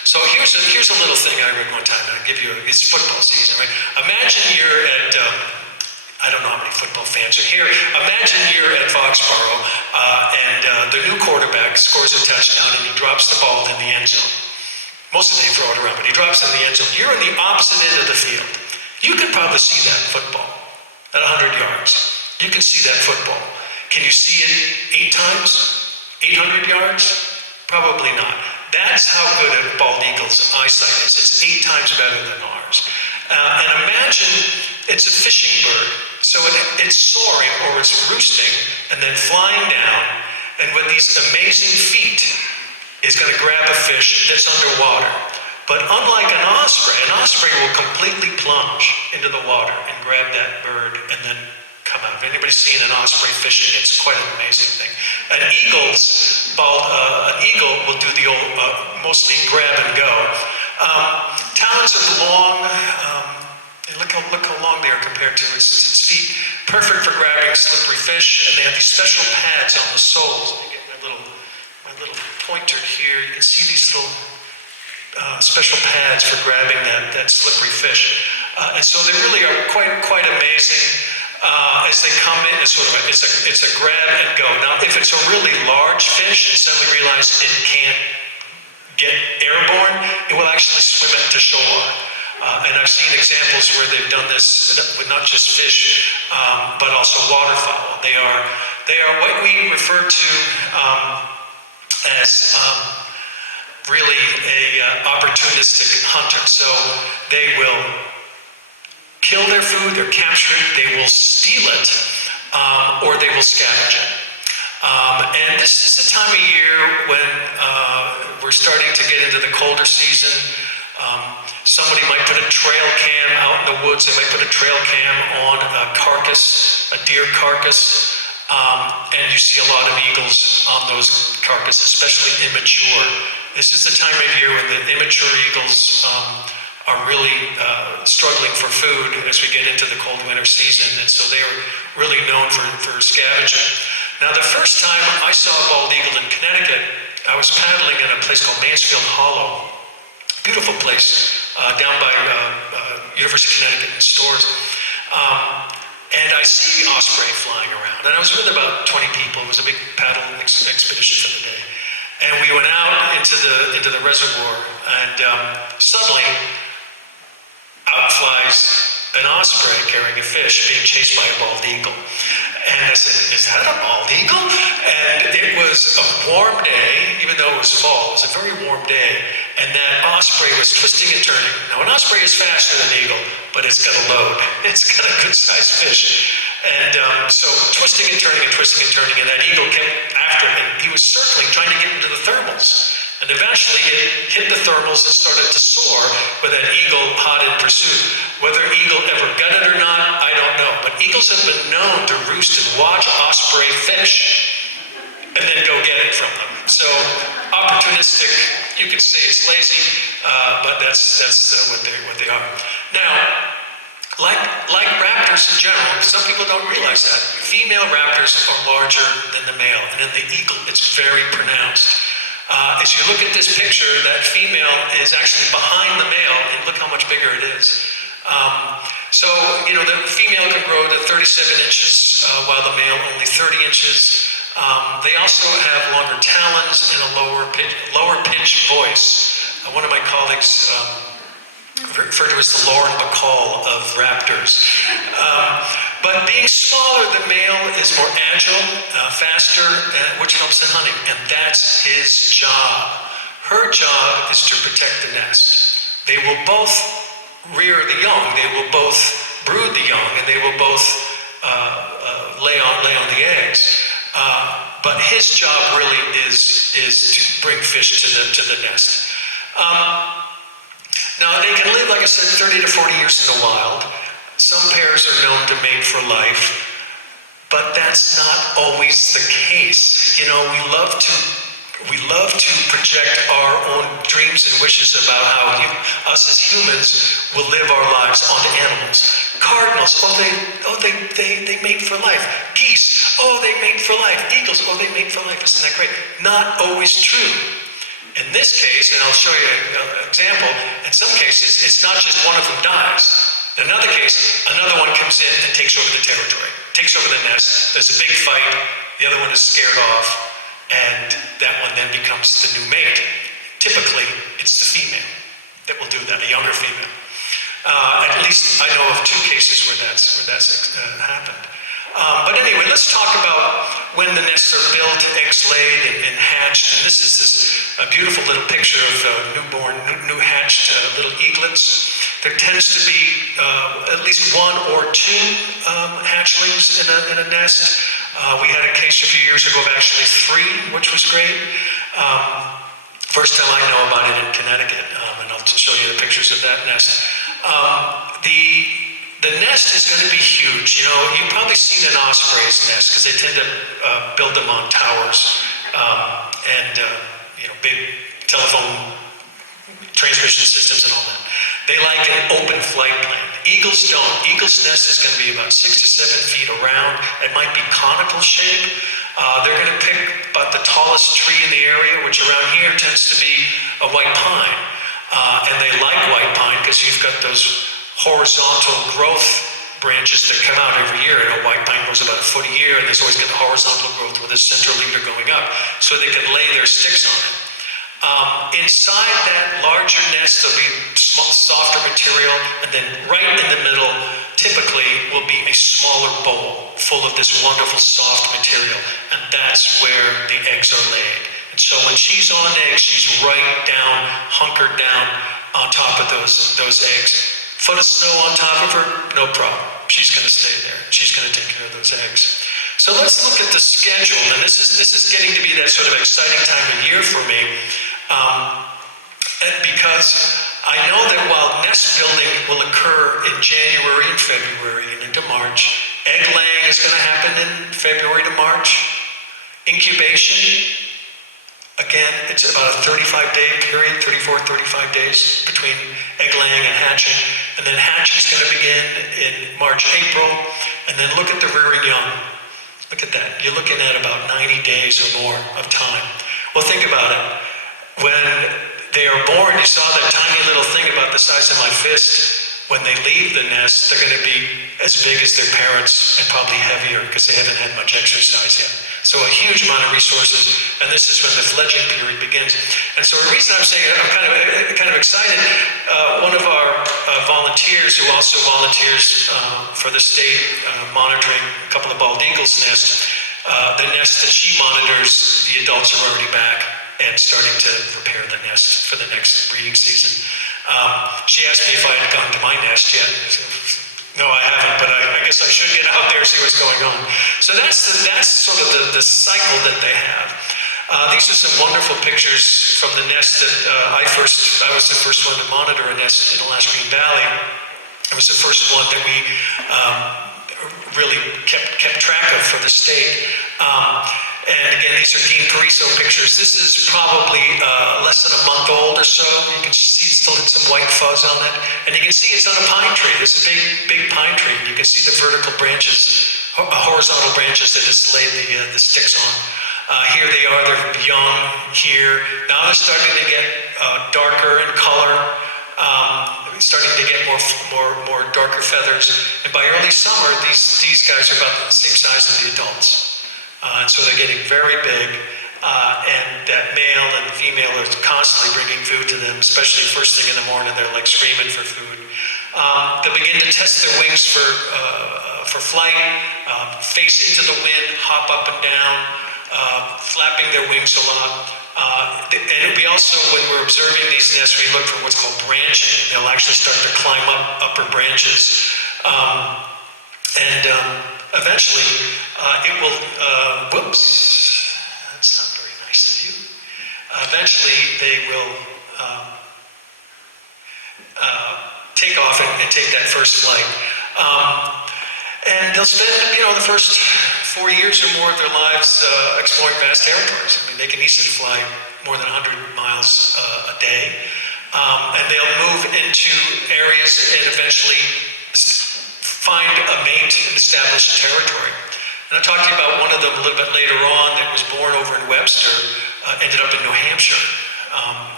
So here's a little thing I read one time, and I'll give you, it's football season, right? Imagine you're at, I don't know how many football fans are here. Imagine you're at Foxborough, and the new quarterback scores a touchdown, and he drops the ball in the end zone. Most of them throw it around, but he drops it in the end zone. You're on the opposite end of the field. You could probably see that football at 100 yards. You can see that football. Can you see it 8 times? 800 yards? Probably not. That's how good a bald eagle's eyesight is. It's 8 times better than ours. And imagine it's a fishing bird. So it's soaring or it's roosting and then flying down, and with these amazing feet is going to grab a fish that's underwater. But unlike an osprey will completely plunge into the water and grab that bird and then come out. If anybody's seen an osprey fishing, it's quite an amazing thing. An eagle will do the old, mostly grab and go. Talons are long. Look how long they are compared to its feet. Perfect for grabbing slippery fish, and they have these special pads on the soles. You get my little pointer here. You can see these little special pads for grabbing that slippery fish. And so they really are quite amazing. As they come in, it's a grab and go. Now, if it's a really large fish and suddenly realize it can't get airborne, it will actually swim it to shore. And I've seen examples where they've done this with not just fish, but also waterfowl. They are what we refer to as really a opportunistic hunter. So they will kill their food, they're captured, they will steal it, or they will scavenge it. And this is the time of year when we're starting to get into the colder season. Somebody might put a trail cam out in the woods, they might put a trail cam on a carcass, a deer carcass, and you see a lot of eagles on those carcasses, especially immature. This is the time of year when the immature eagles are really struggling for food as we get into the cold winter season, and so they are really known for scavenging. Now, the first time I saw a bald eagle in Connecticut, I was paddling in a place called Mansfield Hollow, beautiful place down by University of Connecticut in Storrs, and I see osprey flying around, and I was with about 20 people. It was a big paddle expedition for the day, and we went out into the reservoir, and suddenly out flies an osprey carrying a fish being chased by a bald eagle. And I said, is that a bald eagle? And it was a warm day, even though it was fall, it was a very warm day, and that osprey was twisting and turning. Now, an osprey is faster than an eagle, but it's got a load. It's got a good-sized fish. And so twisting and turning, and that eagle kept after him. He was circling, trying to get into the thermals. And eventually it hit the thermals and started to soar with that eagle hot in pursuit. Whether eagle ever got it or not, I don't know. But eagles have been known to roost and watch osprey fish and then go get it from them. So opportunistic, you could say it's lazy, but that's what they are. Now, like raptors in general, some people don't realize that. Female raptors are larger than the male, and in the eagle, it's very pronounced. As you look at this picture, that female is actually behind the male, and look how much bigger it is. So, the female can grow to 37 inches, while the male only 30 inches. They also have longer talons and a lower pitched voice. One of my colleagues referred to as the Lauren Bacall of raptors. But being smaller, the male is more agile, faster, which helps in hunting, and that's his job. Her job is to protect the nest. They will both rear the young, they will both brood the young, and they will both lay on the eggs. But his job really is to bring fish to the nest. Now, they can live, like I said, 30 to 40 years in the wild. Some pairs are known to mate for life, but that's not always the case. We love to project our own dreams and wishes about how us as humans will live our lives onto animals. Cardinals, they mate for life. Geese, they mate for life. Eagles, they mate for life. Isn't that great? Not always true. And In this case, and I'll show you an example, in some cases, it's not just one of them dies. In another case, another one comes in and takes over the territory, takes over the nest, there's a big fight, the other one is scared off, and that one then becomes the new mate. Typically, it's the female that will do that, a younger female. At least I know of 2 cases where that's happened. But anyway, let's talk about when the nests are built, eggs laid, and hatched. And this is a beautiful little picture of newborn, new hatched little eaglets. There tends to be at least 1 or 2 hatchlings in a nest. We had a case a few years ago of actually 3, which was great. First time I know about it in Connecticut, and I'll show you the pictures of that nest. The nest is going to be huge. You know, you've probably seen an osprey's nest because they tend to build them on towers and big telephone transmission systems and all that. They like an open flight plan. Eagles don't. Eagle's nest is going to be about 6 to 7 feet around. It might be conical shape. They're going to pick about the tallest tree in the area, which around here tends to be a white pine. And they like white pine because you've got those horizontal growth branches that come out every year. A white pine grows about 1 foot a year, and there's always got the horizontal growth with a center leader going up, so they can lay their sticks on it. Inside that larger nest, there'll be softer material, and then right in the middle, typically, will be a smaller bowl full of this wonderful soft material, and that's where the eggs are laid. And so when she's on eggs, she's right down, hunkered down on top of those eggs. Foot of snow on top of her, no problem. She's going to stay there. She's going to take care of those eggs. So let's look at the schedule. And this is getting to be that sort of exciting time of year for me, because I know that while nest building will occur in January and February and into March, egg laying is going to happen in February to March. Incubation, again, it's about a 35-day period, 34, 35 days between egg laying and hatching. And then hatching is going to begin in March, April. And then look at the rearing young. Look at that. You're looking at about 90 days or more of time. Well, think about it. When they are born, you saw that tiny little thing about the size of my fist. When they leave the nest, they're going to be as big as their parents and probably heavier because they haven't had much exercise yet. So a huge amount of resources, and this is when the fledgling period begins. And so the reason I'm saying I'm kind of excited, one of our volunteers who also volunteers for the state monitoring a couple of bald eagles' nests, the nest that she monitors, the adults are already back and starting to prepare the nest for the next breeding season. She asked me if I had gone to my nest yet. No, I haven't, but I guess I should get out there and see what's going on. So that's sort of the cycle that they have. These are some wonderful pictures from the nest that I was the first one to monitor a nest in the Lashley Valley. It was the first one that we really kept track of for the state. And again, these are Dean Pariso pictures. This is probably less than a month old or so. You can see it still had some white fuzz on it. And you can see it's on a pine tree. It's a big pine tree. And you can see the vertical branches, horizontal branches that just lay the sticks on. Here they are, they're young here. Now they're starting to get darker in color. Starting to get more darker feathers. And by early summer, these guys are about the same size as the adults. And so they're getting very big, and that male and female are constantly bringing food to them, especially first thing in the morning. They're like screaming for food. They begin to test their wings for flight, face into the wind, hop up and down, flapping their wings a lot. And we also, when we're observing these nests, we look for what's called branching. They'll actually start to climb up upper branches. Eventually, it will, whoops, that's not very nice of you. Eventually, they will take off and take that first flight. And they'll spend, the first 4 years or more of their lives exploring vast territories. I mean, they can easily fly more than 100 miles a day. And they'll move into areas and eventually find a mate and establish a territory. And I'll talk to you about one of them a little bit later on that was born over in Webster, ended up in New Hampshire.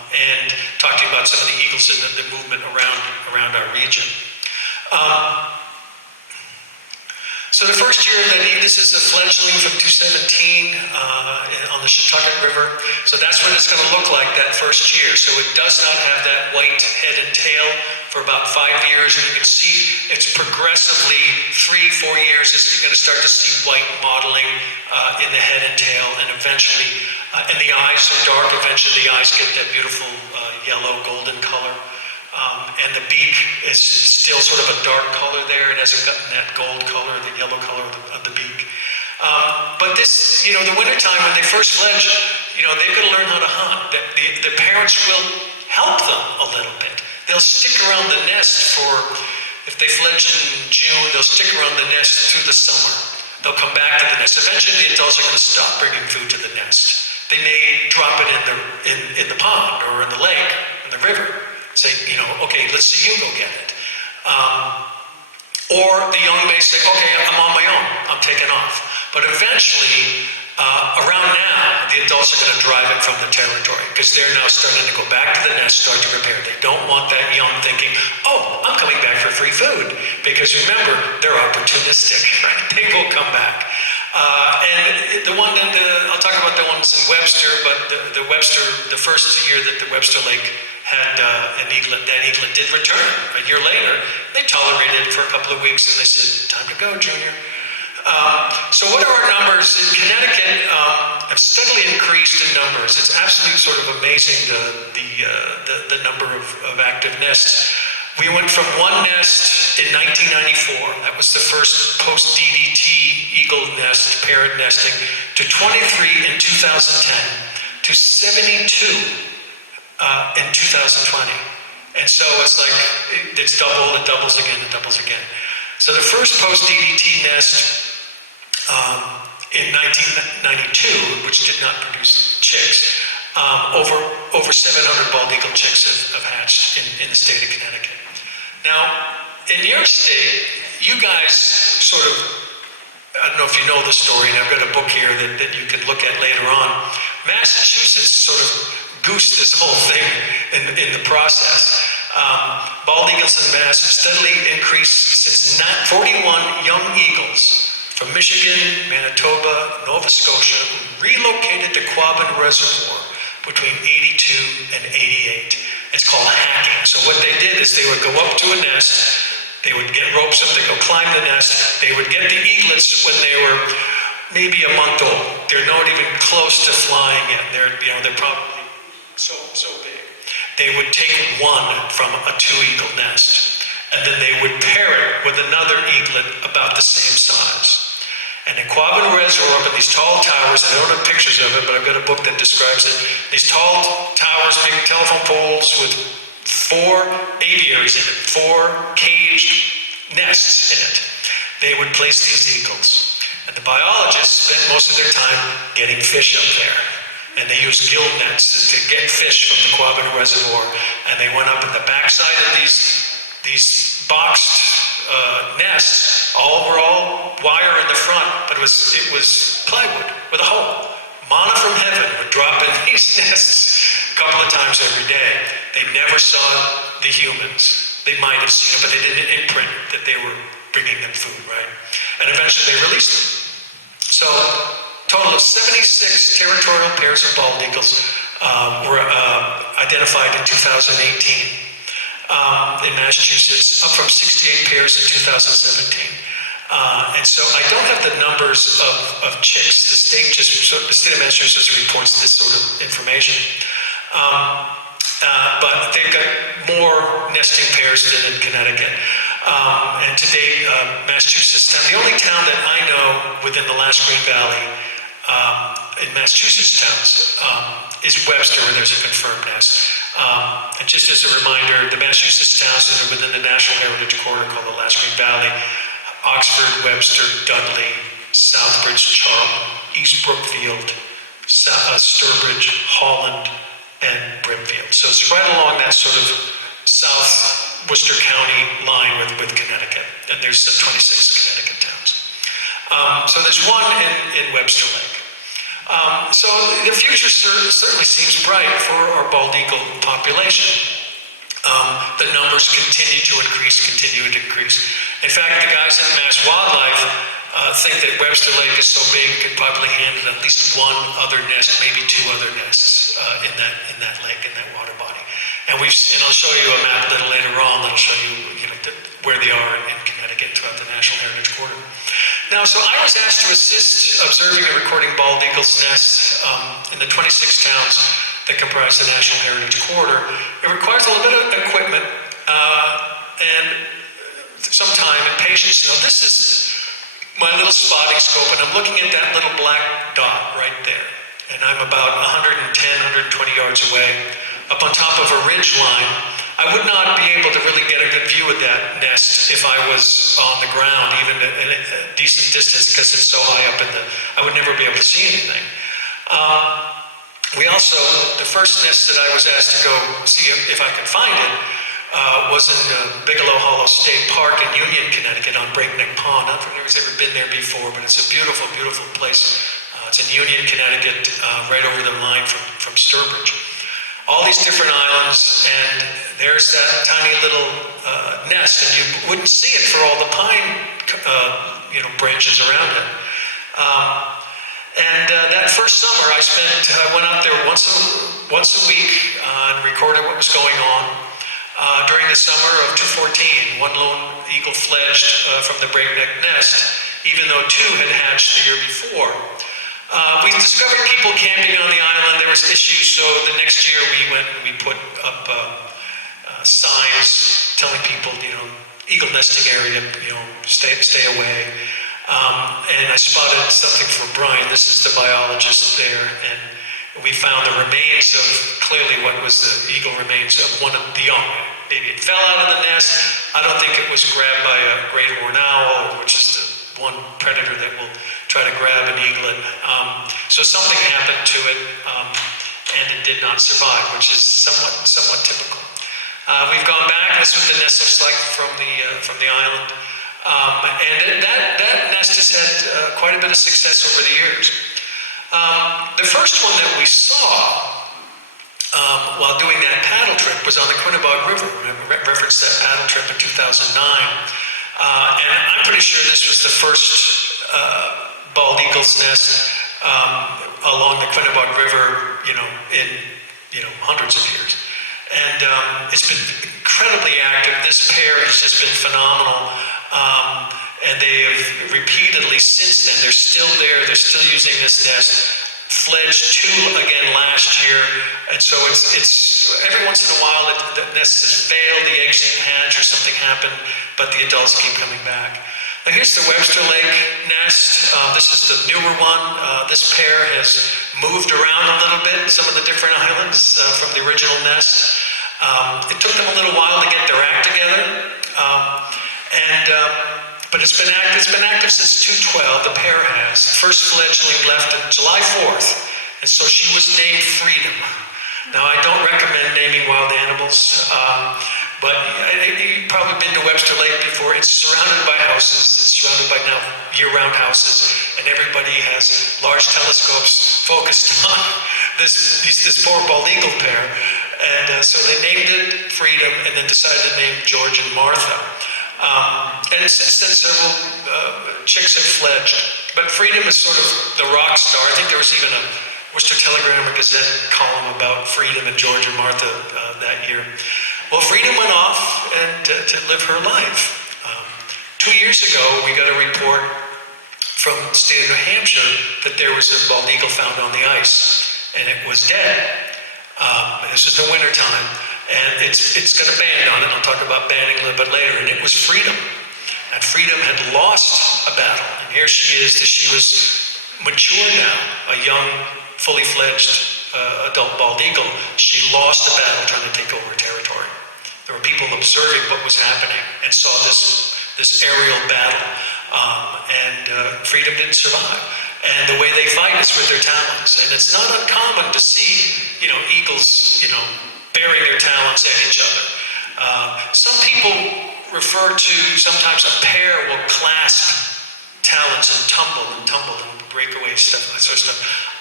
talk to you about some of the eagles and the movement around our region. So the first year that this is a fledgling from 217 on the Shattucket River. So that's what it's going to look like that first year. So it does not have that white head and tail for about 5 years. And you can see it's progressively 3-4 years is you're going to start to see white modeling in the head and tail, and eventually, and the eyes are dark. Eventually the eyes get that beautiful yellow golden color. And the beak is still sort of a dark color there. It hasn't gotten that gold color, the yellow color of the beak. But this, the wintertime when they first fledge, they've got to learn how to hunt. The parents will help them a little bit. They'll stick around the nest if they fledge in June, they'll stick around the nest through the summer. They'll come back to the nest. Eventually the adults are going to stop bringing food to the nest. They may drop it in the pond or in the lake, in the river. Say, okay, let's see you go get it. Or the young may say, okay, I'm on my own, I'm taking off. But eventually, around now, the adults are going to drive it from the territory because they're now starting to go back to the nest, start to repair. They don't want that young thinking, oh, I'm coming back for free food. Because remember, they're opportunistic, right? They will come back. And the one that, I'll talk about the ones in Webster, but the Webster, the first year that the Webster Lake had an eaglet, that eaglet did return a year later. They tolerated it for a couple of weeks and they said, time to go, Junior. So what are our numbers? In Connecticut, have steadily increased in numbers. It's absolutely sort of amazing the number of active nests. We went from one nest in 1994, that was the first post-DDT eagle nest, parrot nesting, to 23 in 2010, to 72 in 2020. And so it's like, it's double, it doubles again, it doubles again. So the first post-DDT nest in 1992, which did not produce chicks, over 700 bald eagle chicks have hatched in the state of Connecticut. Now, in your state, you guys sort of, I don't know if you know the story, and I've got a book here that you can look at later on. Massachusetts sort of goosed this whole thing in the process. Bald eagles in Mass have steadily increased since 41 young eagles from Michigan, Manitoba, Nova Scotia relocated to Quabbin Reservoir between 82 and 88. It's called hacking. So what they did is they would go up to a nest, they would get ropes up, they go climb the nest, they would get the eaglets when they were maybe a month old. They're not even close to flying yet. They're probably so big. They would take one from a 2-eagle nest, and then they would pair it with another eaglet about the same size. And in Quabbin Reservoir, up in these tall towers, I don't have pictures of it, but I've got a book that describes it. These tall towers, big telephone poles with 4 aviaries in it, 4 caged nests in it. They would place these eagles. And the biologists spent most of their time getting fish up there. And they used gill nets to get fish from the Quabbin Reservoir. And they went up in the backside of these boxed nests, were all wire in the front, but it was plywood with a hole. Manna from heaven would drop in these nests a couple of times every day. They never saw the humans. They might have seen it, but they didn't imprint that they were bringing them food, right? And eventually they released them. So, total of 76 territorial pairs of bald eagles were identified in 2018. In Massachusetts, up from 68 pairs in 2017. And so I don't have the numbers of chicks. The state of Massachusetts reports this sort of information. But they've got more nesting pairs than in Connecticut. And to date, Massachusetts, the only town that I know within the last Green Valley in Massachusetts towns is Webster, where there's a confirmed nest. And just as a reminder, the Massachusetts towns that are within the National Heritage Corridor called the Last Green Valley: Oxford, Webster, Dudley, Southbridge, Charlton, East Brookfield, Sturbridge, Holland, and Brimfield. So it's right along that sort of South Worcester County line with Connecticut. And there's 26 Connecticut towns. So there's one in Webster Lake. So the future certainly seems bright for our bald eagle population. The numbers continue to increase. In fact, the guys at Mass Wildlife think that Webster Lake is so big it could probably handle at least one other nest, maybe two other nests in that lake, in that water body. And I'll show you a map a little later on that'll show you, where they are in Connecticut throughout the National Heritage Corridor. Now, so I was asked to assist observing and recording bald eagles' nests in the 26 towns that comprise the National Heritage Corridor. It requires a little bit of equipment and some time and patience. Now, this is my little spotting scope, and I'm looking at that little black dot right there. And I'm about 110, 120 yards away, up on top of a ridge line. I would not be able to really get a good view of that nest if I was on the ground, even at a decent distance, because it's so high up I would never be able to see anything. The first nest that I was asked to go see if I could find it was in Bigelow Hollow State Park in Union, Connecticut on Breakneck Pond. I don't know if anybody's ever been there before, but it's a beautiful, beautiful place. It's in Union, Connecticut, right over the line from Sturbridge. All these different islands, and there's that tiny little nest, and you wouldn't see it for all the pine, branches around it. That first summer, I went out there once a week and recorded what was going on. During the summer of 2014, one lone eagle fledged from the Breakneck Nest, even though two had hatched the year before. We discovered people camping on the island. There was issues, so the next year we went and we put up signs telling people, eagle nesting area, stay away. And I spotted something for Brian. This is the biologist there, and we found the remains of clearly what was the eagle remains of one of the young. Maybe it fell out of the nest. I don't think it was grabbed by a great horned owl, which is the one predator that will try to grab an eaglet. So something happened to it, and it did not survive, which is somewhat typical. We've gone back. This is what the nest looks like from the island, and that nest has had quite a bit of success over the years. The first one that we saw while doing that paddle trip was on the Quinnebog River. I referenced that paddle trip in 2009. And I'm pretty sure this was the first bald eagle's nest along the Quinnebog River, in hundreds of years. And it's been incredibly active. This pair has just been phenomenal. And they have repeatedly since then, they're still there, they're still using this nest. Fledged two again last year, and so it's every once in a while the nest has failed, the eggs didn't hatch or something happened, but the adults keep coming back. Now here's the Webster Lake nest. This is the newer one. This pair has moved around a little bit, some of the different islands from the original nest. It took them a little while to get their act together, but it's been active since 2012, the pair has. The first fledgling left on July 4th, and so she was named Freedom. Now, I don't recommend naming wild animals, but you've probably been to Webster Lake before. It's surrounded by houses. It's surrounded by now year-round houses, and everybody has large telescopes focused on this poor bald eagle pair. And so they named it Freedom, and then decided to name George and Martha. And since then, several chicks have fledged. But Freedom is sort of the rock star. I think there was even a Worcester Telegram or Gazette column about Freedom and George and Martha that year. Well, Freedom went off and to live her life. 2 years ago, we got a report from the state of New Hampshire that there was a bald eagle found on the ice, and it was dead. This is the winter time. And it's got a band on it. I'll talk about banding a little bit later. And it was Freedom. And Freedom had lost a battle. And here she is. She was mature now, a young, fully fledged adult bald eagle. She lost a battle trying to take over territory. There were people observing what was happening and saw this aerial battle. Freedom didn't survive. And the way they fight is with their talons. And it's not uncommon to see, eagles, burying their talons at each other. Some people refer to sometimes a pair will clasp talons and tumble and break away stuff, that sort of stuff.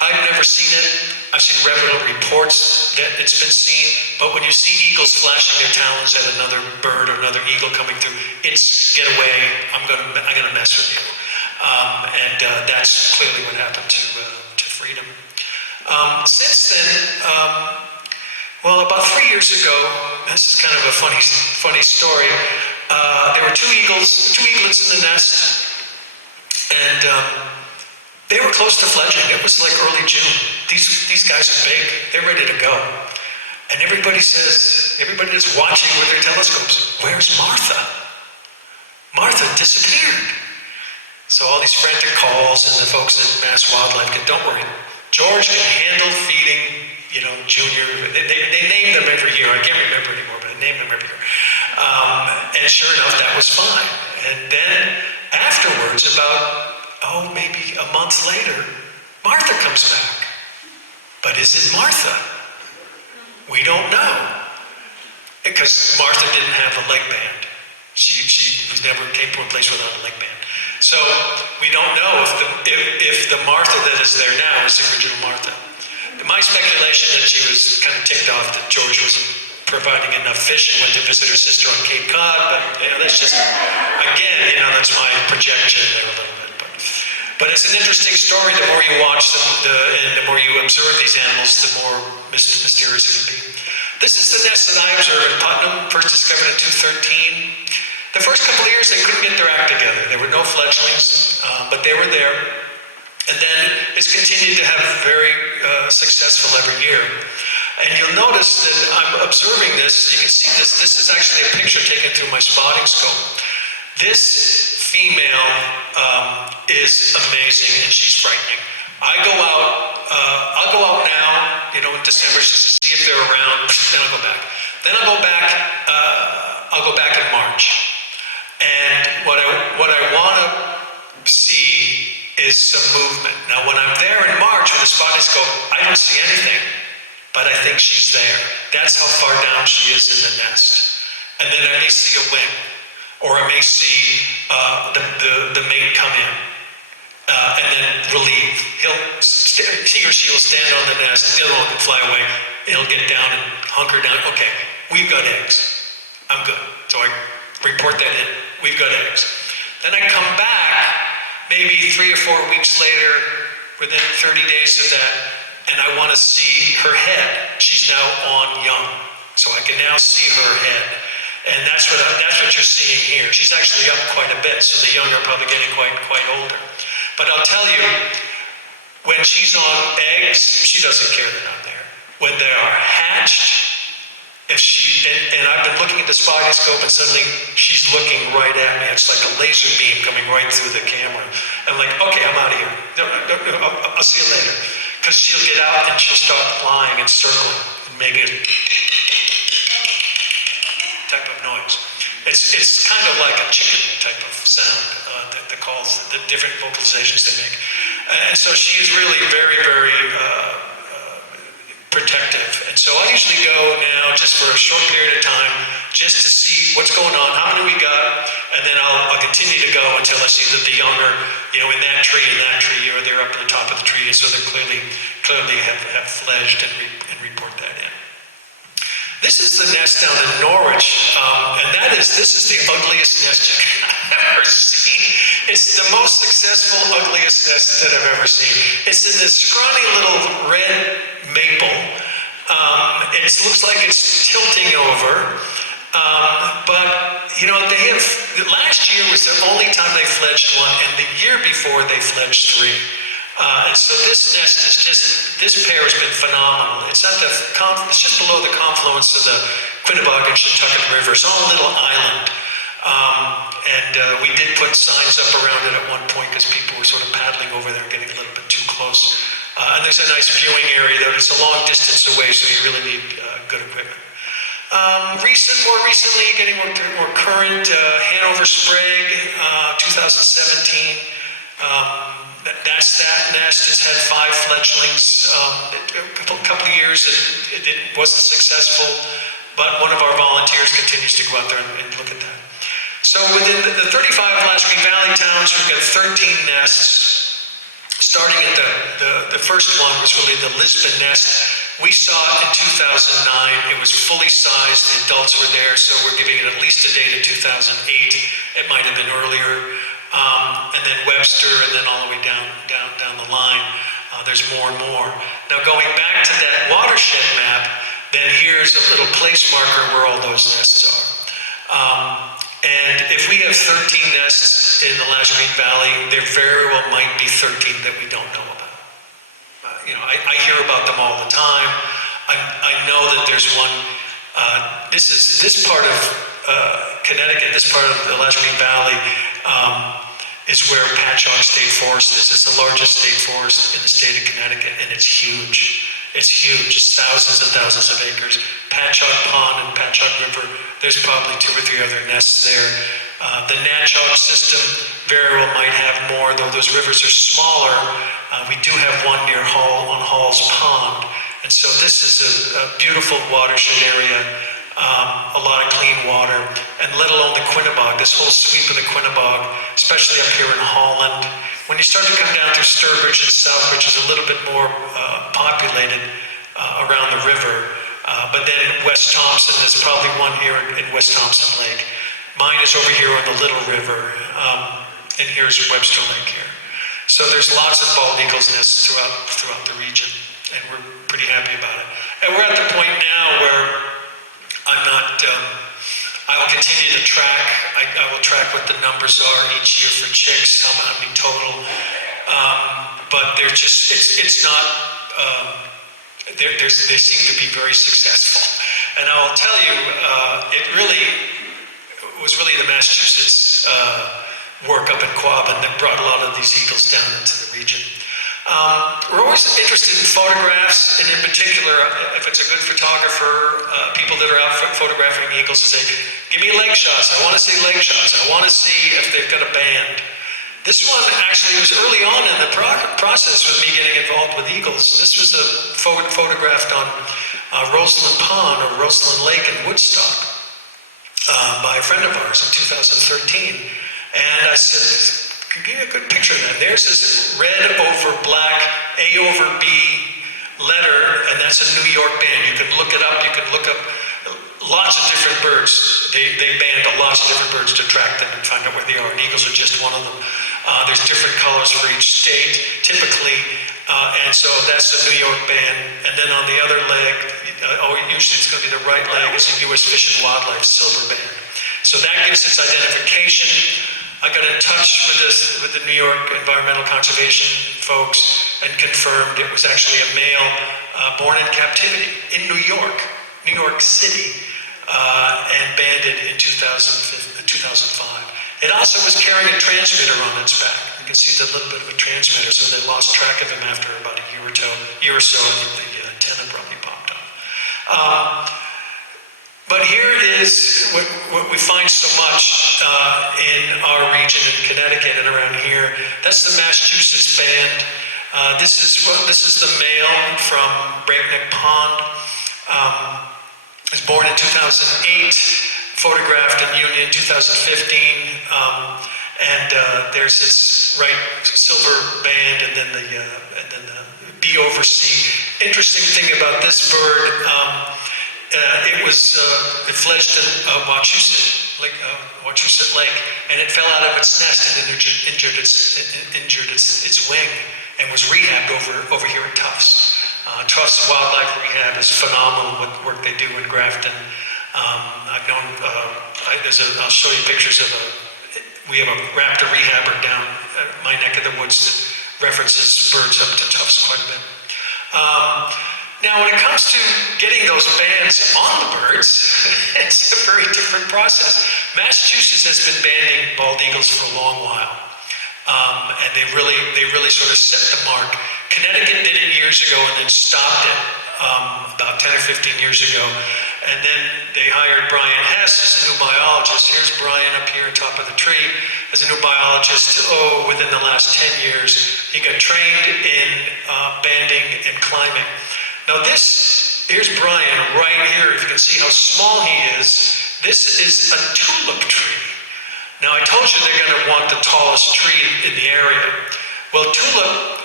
I've never seen it. I've seen reputable reports that it's been seen, but when you see eagles flashing their talons at another bird or another eagle coming through, it's get away, I'm gonna mess with you. That's clearly what happened to Freedom. Since then, well, about 3 years ago, this is kind of a funny story. There were two eaglets in the nest, and they were close to fledging. It was like early June. These guys are big. They're ready to go. And everybody is watching with their telescopes. Where's Martha? Martha disappeared. So all these frantic calls, and the folks at Mass Wildlife get, don't worry, George can handle feeding, Junior. They name them every year. I can't remember anymore, but they name them every year. And sure enough, that was fine. And then afterwards, about, maybe a month later, Martha comes back. But is it Martha? We don't know. Because Martha didn't have a leg band. She never came to a place without a leg band. So we don't know if the Martha that is there now is the original Martha. My speculation that she was kind of ticked off that George wasn't providing enough fish and went to visit her sister on Cape Cod, but that's just, again, that's my projection there a little bit. But it's an interesting story. The more you watch them, and the more you observe these animals, the more mysterious it can be. This is the nest that I observed in Putnam, first discovered in 2013. The first couple of years, they couldn't get their act together. There were no fledglings, but they were there. And then it's continued to have very successful every year. And you'll notice that I'm observing this. You can see this. This is actually a picture taken through my spotting scope. This female is amazing, and she's frightening. I'll go out now, in December just to see if they're around. Then I'll go back. Then I'll go back in March. And what I want to see is some movement. Now, when I'm there in March with the spotting scope, I don't see anything, but I think she's there. That's how far down she is in the nest. And then I may see a wing, or I may see the mate come in, and then relieve. He or she will stand on the nest, the other one can fly away, he'll get down and hunker down. Okay, we've got eggs. I'm good. So I report that in. We've got eggs. Then I come back, maybe 3 or 4 weeks later, within 30 days of that, and I want to see her head. She's now on young, so I can now see her head. And that's what you're seeing here. She's actually up quite a bit, so the young are probably getting quite older. But I'll tell you, when she's on eggs, she doesn't care that I'm there. When they are hatched, and I've been looking at the spotting scope, and suddenly she's looking right at me. It's like a laser beam coming right through the camera. I'm like, okay, I'm out of here. No, I'll see you later. Because she'll get out and she'll start flying and circling and making a type of noise. It's kind of like a chicken type of sound, the calls, the different vocalizations they make. And so she is really very, very protective. And so I usually go now just for a short period of time just to see what's going on, how many we got, and then I'll continue to go until I see that the young are, in that tree, or they're up to the top of the tree, and so they clearly have fledged and report that in. This is the nest down in Norwich, and this is the ugliest nest you've ever seen. It's the most successful, ugliest nest that I've ever seen. It's in this scrawny little red maple. It looks like it's tilting over. But, last year was the only time they fledged one, and the year before they fledged 3. And so this nest this pair has been phenomenal. It's just below the confluence of the Quinebaug and Shantucket River. It's on a little island. And we did put signs up around it at one point because people were sort of paddling over there, getting a little bit too close. And there's a nice viewing area though. It's a long distance away, so you really need good equipment. More recently, getting more current, Hanover Sprague, 2017. That's that nest. It's had 5 fledglings. A couple of years it wasn't successful, but one of our volunteers continues to go out there and look at that. So within the 35 Lashley Valley towns, we've got 13 nests. starting at the first one was really the Lisbon Nest. We saw it in 2009. It was fully sized. The adults were there, so we're giving it at least a date of 2008. It might have been earlier. And then Webster, and then all the way down the line. There's more and more. Now going back to that watershed map, then here's a little place marker where all those nests are. And if we have 13 nests in the Lashley Valley, there very well might be 13 that we don't know about. I hear about them all the time. I know that there's one. This part of Connecticut, this part of the Lashley Valley, is where Patchogue State Forest is. It's the largest state forest in the state of Connecticut, and it's huge. It's huge. It's thousands and thousands of acres. Patchogue Pond and Patchogue River, there's probably 2 or 3 other nests there. The Natchog system very well might have more, though those rivers are smaller. We do have one near on Hall's Pond. And so this is a beautiful watershed area, a lot of clean water, and let alone the Quinnebog, this whole sweep of the Quinnebog, especially up here in Holland. When you start to come down through Sturbridge and Southbridge, it's a little bit more populated around the river. But then West Thompson, there's probably one here in West Thompson Lake. Mine is over here on the Little River, and here's Webster Lake here. So there's lots of bald eagles nests throughout the region, and we're pretty happy about it. And we're at the point now where I will continue to track. I will track what the numbers are each year for chicks, how many total. But they're just, it's not, they seem to be very successful. And I will tell you, it was really the Massachusetts work up in Quabbin that brought a lot of these eagles down into the region. We're always interested in photographs, and in particular, if it's a good photographer, people that are out photographing eagles say, give me leg shots, I want to see leg shots, I want to see if they've got a band. This one actually was early on in the process with me getting involved with eagles. This was photographed on Roseland Pond or Roseland Lake in Woodstock by a friend of ours in 2013. And I said, give me a good picture of that. There's this red over black A over B letter, and that's a New York band. You can look it up. You can look up lots of different birds. They band lots of different birds to track them and find out where they are. And eagles are just one of them. There's different colors for each state, typically. And so that's the New York band. And then on the other leg, usually it's going to be the right leg, is the U.S. Fish and Wildlife silver band. So that gives its identification. I got in touch with the New York Environmental Conservation folks and confirmed it was actually a male born in captivity in New York City, and banded in 2005. It also was carrying a transmitter on its back. You can see the little bit of a transmitter, so they lost track of him after about a year or so, and the antenna probably popped off. But here is what we find so much in our region in Connecticut and around here. That's the Massachusetts band. This is the male from Breakneck Pond. Was born in 2008, photographed in Union 2015, and there's this right silver band, and then the B over C. Interesting thing about this bird. It fledged in Wachusett Lake, and it fell out of its nest and injured its wing, and was rehabbed over here at Tufts. Tufts Wildlife Rehab is phenomenal with work they do in Grafton. I've known, I'll show you pictures of we have a raptor rehabber down my neck of the woods that references birds up to Tufts quite a bit. Now, when it comes to getting those bands on the birds, it's a very different process. Massachusetts has been banding bald eagles for a long while, and they really sort of set the mark. Connecticut did it years ago and then stopped it about 10 or 15 years ago, and then they hired Brian Hess as a new biologist. Here's Brian up here on top of the tree as a new biologist. Within the last 10 years, he got trained in banding and climbing. Now here's Brian right here. If you can see how small he is, this is a tulip tree. Now I told you they're going to want the tallest tree in the area. Well, tulip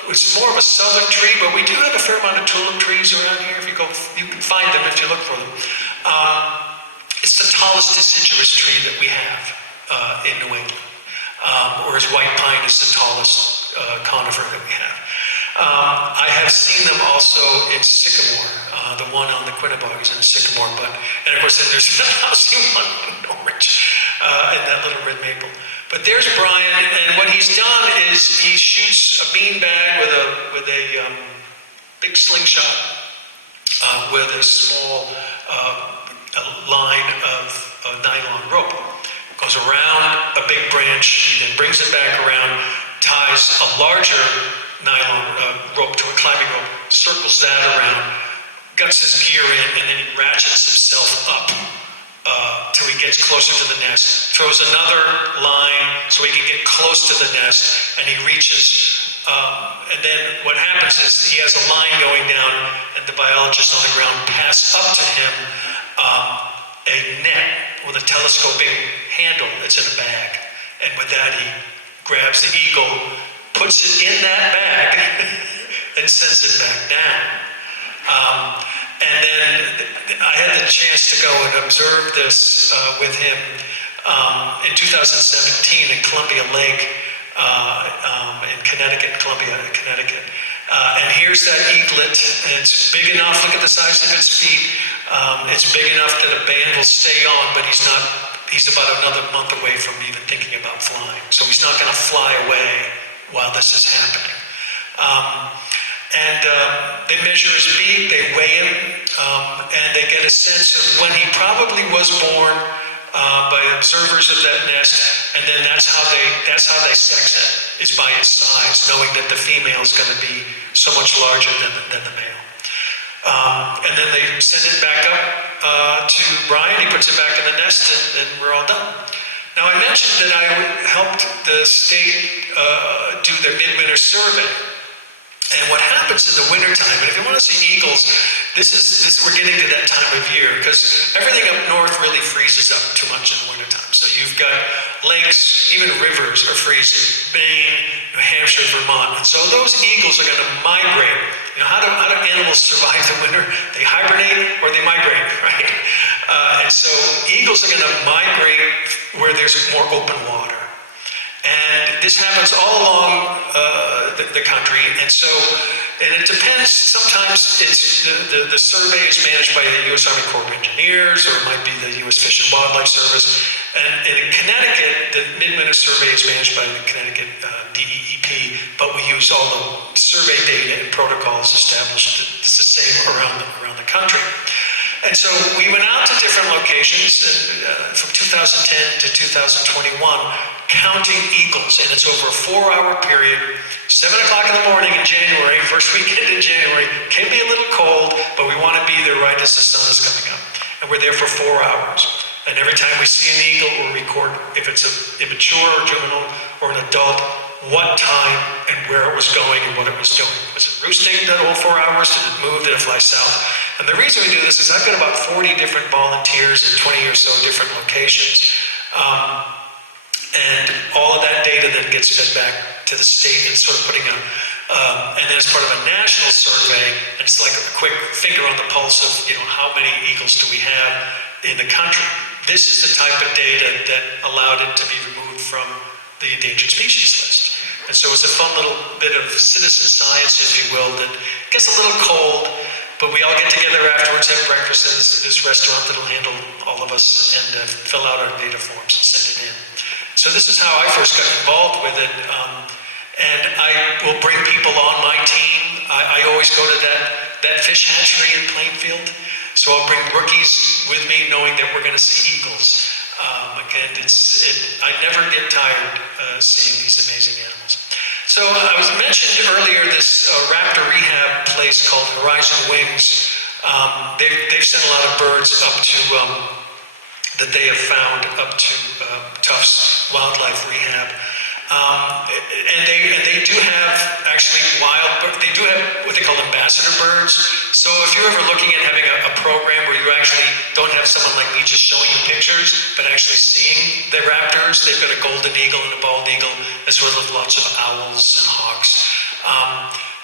it's more of a southern tree, but we do have a fair amount of tulip trees around here. If you go, you can find them if you look for them. It's the tallest deciduous tree that we have in New England, whereas white pine is the tallest conifer that we have. I have seen them also in sycamore. The one on the Quinnebog is in sycamore, and of course then there's the housing one in orange, and that little red maple. But there's Brian, and what he's done is he shoots a beanbag with a big slingshot with a small line of nylon rope. Goes around a big branch, he then brings it back around, ties a larger nylon rope to a climbing rope, circles that around, guts his gear in, and then he ratchets himself up till he gets closer to the nest, throws another line so he can get close to the nest, and he reaches, and then what happens is he has a line going down, and the biologists on the ground pass up to him a net with a telescoping handle that's in a bag, and with that he grabs the eagle, puts it in that bag, and sends it back down. And then I had the chance to go and observe this with him in 2017 in Columbia Lake in Connecticut, Connecticut. And here's that eaglet, and it's big enough, look at the size of its feet. It's big enough that a band will stay on, but he's about another month away from even thinking about flying. So he's not going to fly away while this is happening. And they measure his beak, they weigh him, and they get a sense of when he probably was born by observers of that nest, and then that's how they sex it, is by his size, knowing that the female is going to be so much larger than the male. And then they send it back up to Brian, he puts it back in the nest, and we're all done. Now I mentioned that I helped the state do their Midwinter Survey. And what happens in the wintertime, and if you want to see eagles, we're getting to that time of year, because everything up north really freezes up too much in the wintertime. So you've got lakes, even rivers are freezing, Maine, New Hampshire, Vermont. And so those eagles are going to migrate. You know, how do animals survive the winter? They hibernate or they migrate, right? And so eagles are going to migrate where there's more open water. And this happens all along the country, and it depends. Sometimes it's the survey is managed by the U.S. Army Corps of Engineers, or it might be the U.S. Fish and Wildlife Service. And in Connecticut, the Midwinter Survey is managed by the Connecticut DEEP, but we use all the survey data and protocols established. It's the same around the country. And so we went out to different locations from 2010 to 2021, counting eagles, and it's over a 4-hour period, 7 o'clock in the morning in January, first weekend in January. Can be a little cold, but we want to be there right as the sun is coming up. And we're there for 4 hours. And every time we see an eagle, we'll record if it's an immature or juvenile or an adult, what time and where it was going and what it was doing. Was it roosting that whole 4 hours? Did it move? Did it fly south? And the reason we do this is I've got about 40 different volunteers in 20 or so different locations. And all of that data then gets fed back to the state and sort of putting and then as part of a national survey, and it's like a quick finger on the pulse of, how many eagles do we have in the country. This is the type of data that allowed it to be removed from the endangered species list. And so it's a fun little bit of citizen science, if you will, that gets a little cold, but we all get together afterwards, have breakfast at this restaurant that'll handle all of us, and fill out our data forms and send it in. So this is how I first got involved with it, and I will bring people on my team. I always go to that fish hatchery in Plainfield, so I'll bring rookies with me, knowing that we're going to see eagles. Again, I never get tired seeing these amazing animals. So I was mentioned earlier this raptor rehab place called Horizon Wings. They've sent a lot of birds up to that they have found up to Tufts Wildlife Rehab, and they do have actually they do have what they call ambassador birds. So if you're ever looking at having a program where you actually don't have someone like me just showing you pictures, but actually seeing the raptors, they've got a golden eagle and a bald eagle, as well as lots of owls and hawks.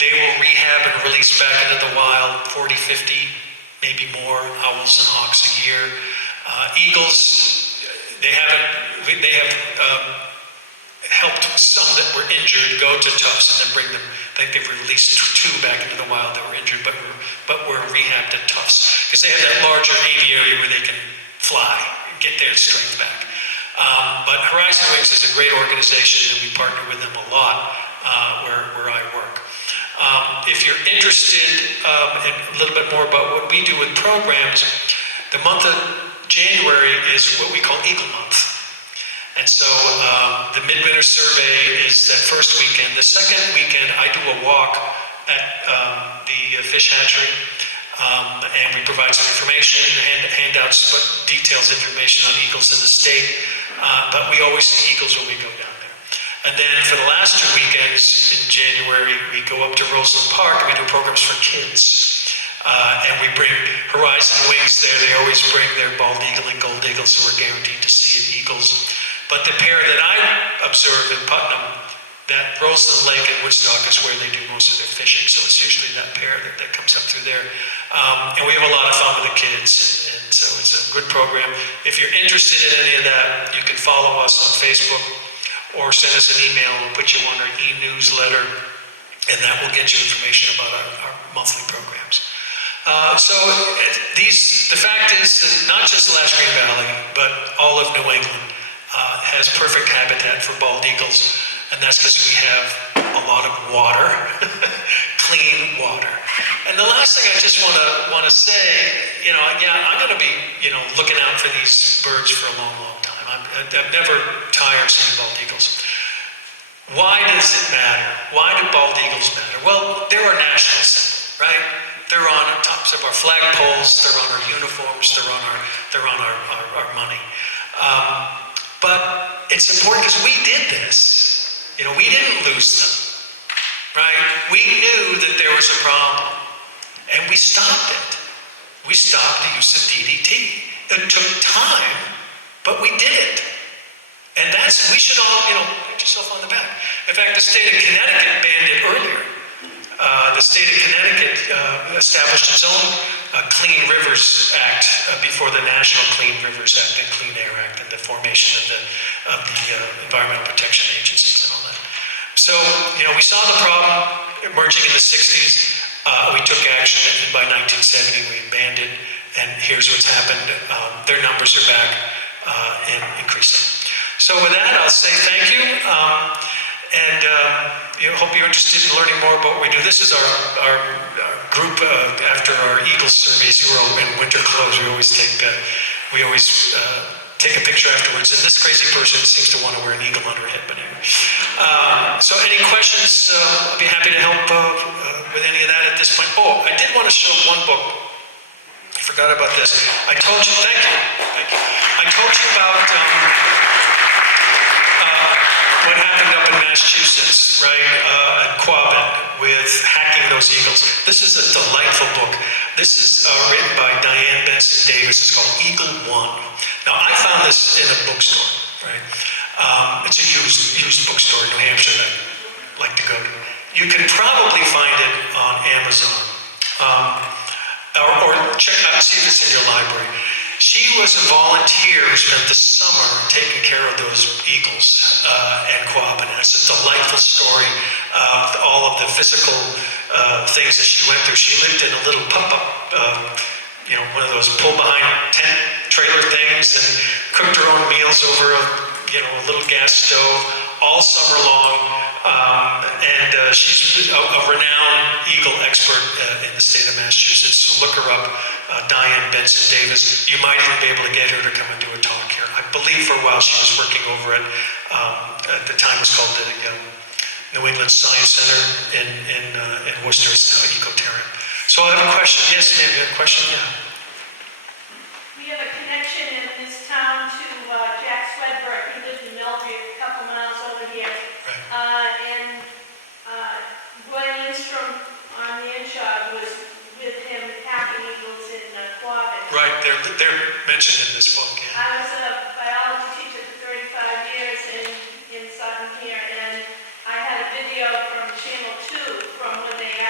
They will rehab and release back into the wild 40, 50, maybe more owls and hawks a year. Eagles, they have helped some that were injured go to tufts and then bring them. I think they've released 2 back into the wild that were injured, but were rehabbed at tufts because they have that larger aviary where they can fly and get their strength back. But Horizon Wings is a great organization, and we partner with them a lot where I work. If you're interested in a little bit more about what we do with programs, the month of January is what we call Eagle Month. And so the Midwinter Survey is that first weekend. The second weekend, I do a walk at the fish hatchery, and we provide some information, handouts, but details information on eagles in the state. But we always see eagles when we go down there. And then for the last 2 weekends in January, we go up to Roseland Park and we do programs for kids. And we bring Horizon Wings there. They always bring their bald eagle and gold eagle, so we're guaranteed to see eagles. But the pair that I observe in Putnam, that Roseland Lake and Woodstock is where they do most of their fishing. So it's usually that pair that comes up through there. And we have a lot of fun with the kids. And so it's a good program. If you're interested in any of that, you can follow us on Facebook or send us an email. We'll put you on our e-newsletter, and that will get you information about our monthly programs. The fact is that not just Lashley Valley, but all of New England has perfect habitat for bald eagles, and that's because we have a lot of water, clean water. And the last thing I just want to say, I'm going to be, looking out for these birds for a long, long time. I've never tired seeing bald eagles. Why does it matter? Why do bald eagles matter? Well, they're our national symbol, right? They're on the tops of our flagpoles. They're on our uniforms. They're on our money. But it's important because we did this. We didn't lose them, right? We knew that there was a problem, and we stopped it. We stopped the use of DDT. It took time, but we did it. And we should all, pat yourself on the back. In fact, the state of Connecticut banned it earlier. The state of Connecticut established its own Clean Rivers Act before the National Clean Rivers Act and Clean Air Act and the formation of the Environmental Protection Agencies and all that. So, we saw the problem emerging in the 60s. We took action, and by 1970 we banned it, and here's what's happened. Their numbers are back and increasing. So with that, I'll say thank you. And hope you're interested in learning more about what we do. This is our group after our Eagle surveys. We're all in winter clothes. We always take a picture afterwards. And this crazy person seems to want to wear an eagle on her head. But anyway. So any questions? I'll be happy to help with any of that at this point. Oh, I did want to show one book. I forgot about this. I told you. Thank you. I told you about. What happened up in Massachusetts, right, at Quabbin with hacking those eagles. This is a delightful book. This is written by Diane Benson Davis. It's called Eagle One. Now, I found this in a bookstore, right? It's a used bookstore in New Hampshire that I like to go to. You can probably find it on Amazon. Or check out, see if it's in your library. She was a volunteer who spent the summer taking care of those eagles and Quabbin. It's a delightful story of all of the physical things that she went through. She lived in a little pop-up, one of those pull-behind tent trailer things, and cooked her own meals over a little gas stove all summer long. And she's a renowned eagle expert in the state of Massachusetts. So look her up, Diane Benson Davis. You might even be able to get her to come and do a talk here. I believe for a while she was working over at the time it was called the New England Science Center in Worcester. It's now Ecotarium. So I have a question. Yes, ma'am, you have a question? Yeah. We have a connection in this town to Jack Swedberg. He lives in Millview, a couple miles over here. Right. And Roy Lindstrom on the Inshog was with him hacking eagles in Quabbin. Right, they're mentioned in this book. Yeah. I was a biology teacher for 35 years in Sutton here, and I had a video from Channel 2 from when they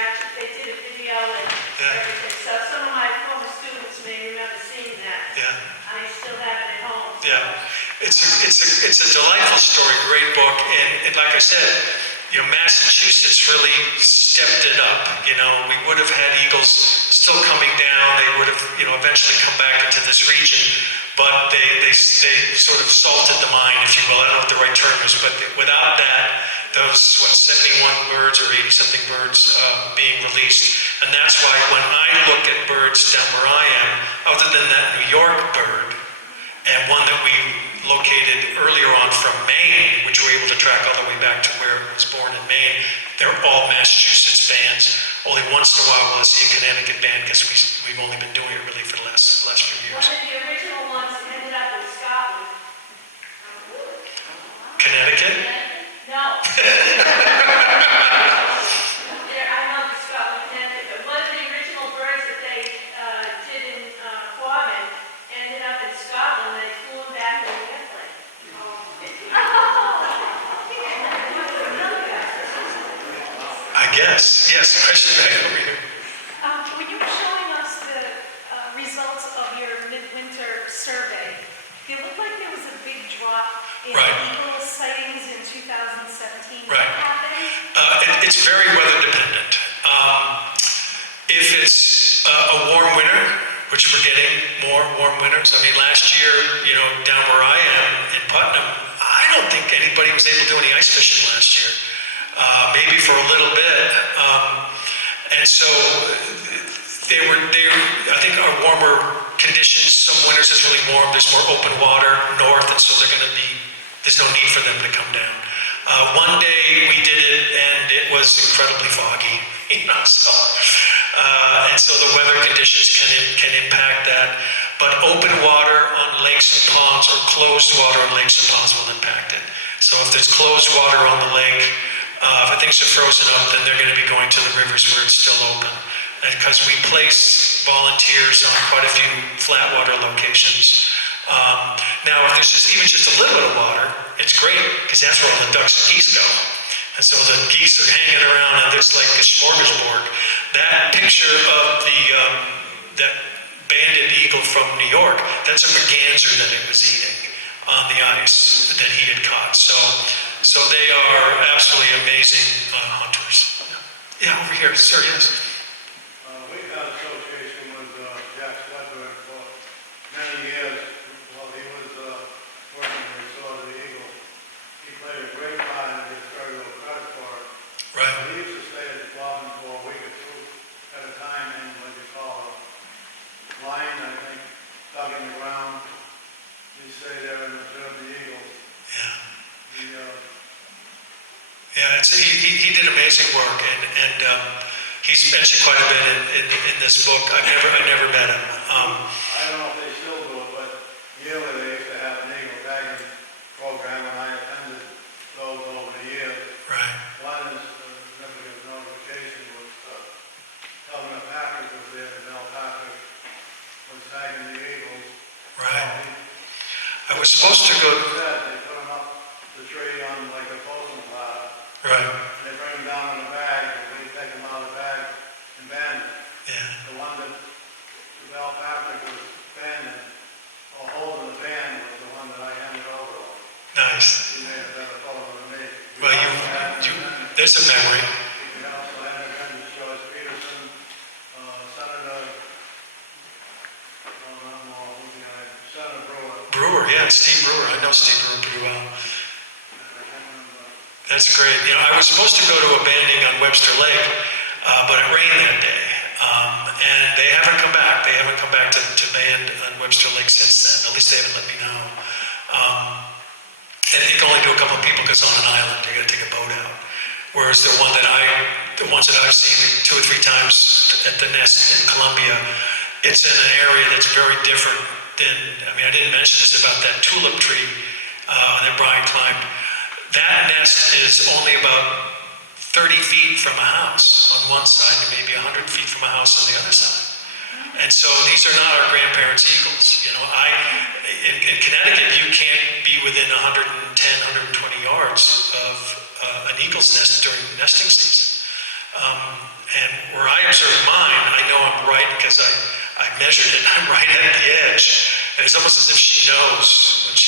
Yeah, it's a delightful story, great book, and like I said, Massachusetts really stepped it up. We would have had eagles still coming down. They would have, eventually come back into this region, but they sort of salted the mine, if you will. I don't know what the right term is, but without that, those 71 birds or 80-something birds being released, and that's why when I look at birds down where I am, other than that New York bird, and one that we located earlier on from Maine, which we were able to track all the way back to where it was born in Maine, they're all Massachusetts bands. Only once in a while we'll see a Connecticut band because we've only been doing it really for the last few years. One of the original ones ended up in Scotland. Connecticut? No. I know the Scotland, Connecticut, but one of the original birds that they did in Quabbin ended up in Scotland. They flew him back in the airplane. I guess. Yes, question back over here. When you were showing us the results of your Midwinter survey, it looked like there was a big drop in Right. eagle sightings in 2017. Right. What happened? It's very weather dependent. If it's a warm winter, which we're getting more warm winters. I mean, last year, down where I am in Putnam, I don't think anybody was able to do any ice fishing last year. Maybe for a little bit. And so I think our warmer conditions, some winters it's really warm, there's more open water north, and so there's no need for them to come down. One day we did it and it was incredibly foggy, and so the weather conditions can impact that. But open water on lakes and ponds or closed water on lakes and ponds will impact it. So if there's closed water on the lake, if things are frozen up, then they're going to be going to the rivers where it's still open. And because we place volunteers on quite a few flat water locations. Now, if there's even just a little bit of water, it's great, because that's where all the ducks and geese go. And so the geese are hanging around on this like a smorgasbord. That picture of that banded eagle from New York, that's a merganser that it was eating on the ice that he had caught. So they are absolutely amazing hunters. Yeah, over here, sir, yes. We've had association with Jack Fledgling for many years. While he was working in the Resort of the Eagle, he played a great part and gets very little credit for it. Right. He used to stay at the Quabbin for a week or two at a time in what you call a line, I think, dug in the ground. He'd stay there and observe the eagles. Yeah, he did amazing work, and he's mentioned quite a bit in this book. I never met him. I don't know if they still do it, but yearly they used to have an eagle tagging program, and I attended those over the years. Right. One is significant notification was Governor Patrick was there, and Mel Patrick was tagging the eagles. Right. I was supposed to go. They put them up the tree on like a postal ladder. Right. And they bring them down in a bag, and we take them out of the bag and band them. Yeah. The one that Mel Patrick was banding, or holding the band, was the one that I handed over to him. Nice. He made a better photo than me. Well, there's a memory. We also had a friend, George Peterson, Senator, Senator Brewer. Brewer, yeah, Steve Brewer. I know Steve Brewer pretty well. That's great. I was supposed to go to a banding on Webster Lake, but it rained that day. And they haven't come back. They haven't come back to band on Webster Lake since then. At least they haven't let me know. And they can only do a couple of people because it's on an island. They got to take a boat out. Whereas the ones that I've seen 2 or 3 times at the Nest in Columbia, it's in an area that's very different than, I didn't mention this about that Tulip Tree that Brian climbed. That nest is only about 30 feet from a house on one side and maybe 100 feet from a house on the other side. And so these are not our grandparents' eagles. In Connecticut, you can't be within 110, 120 yards of an eagle's nest during nesting season. And where I observe mine, I know I'm right because I measured it. I'm right at the edge. And it's almost as if she knows when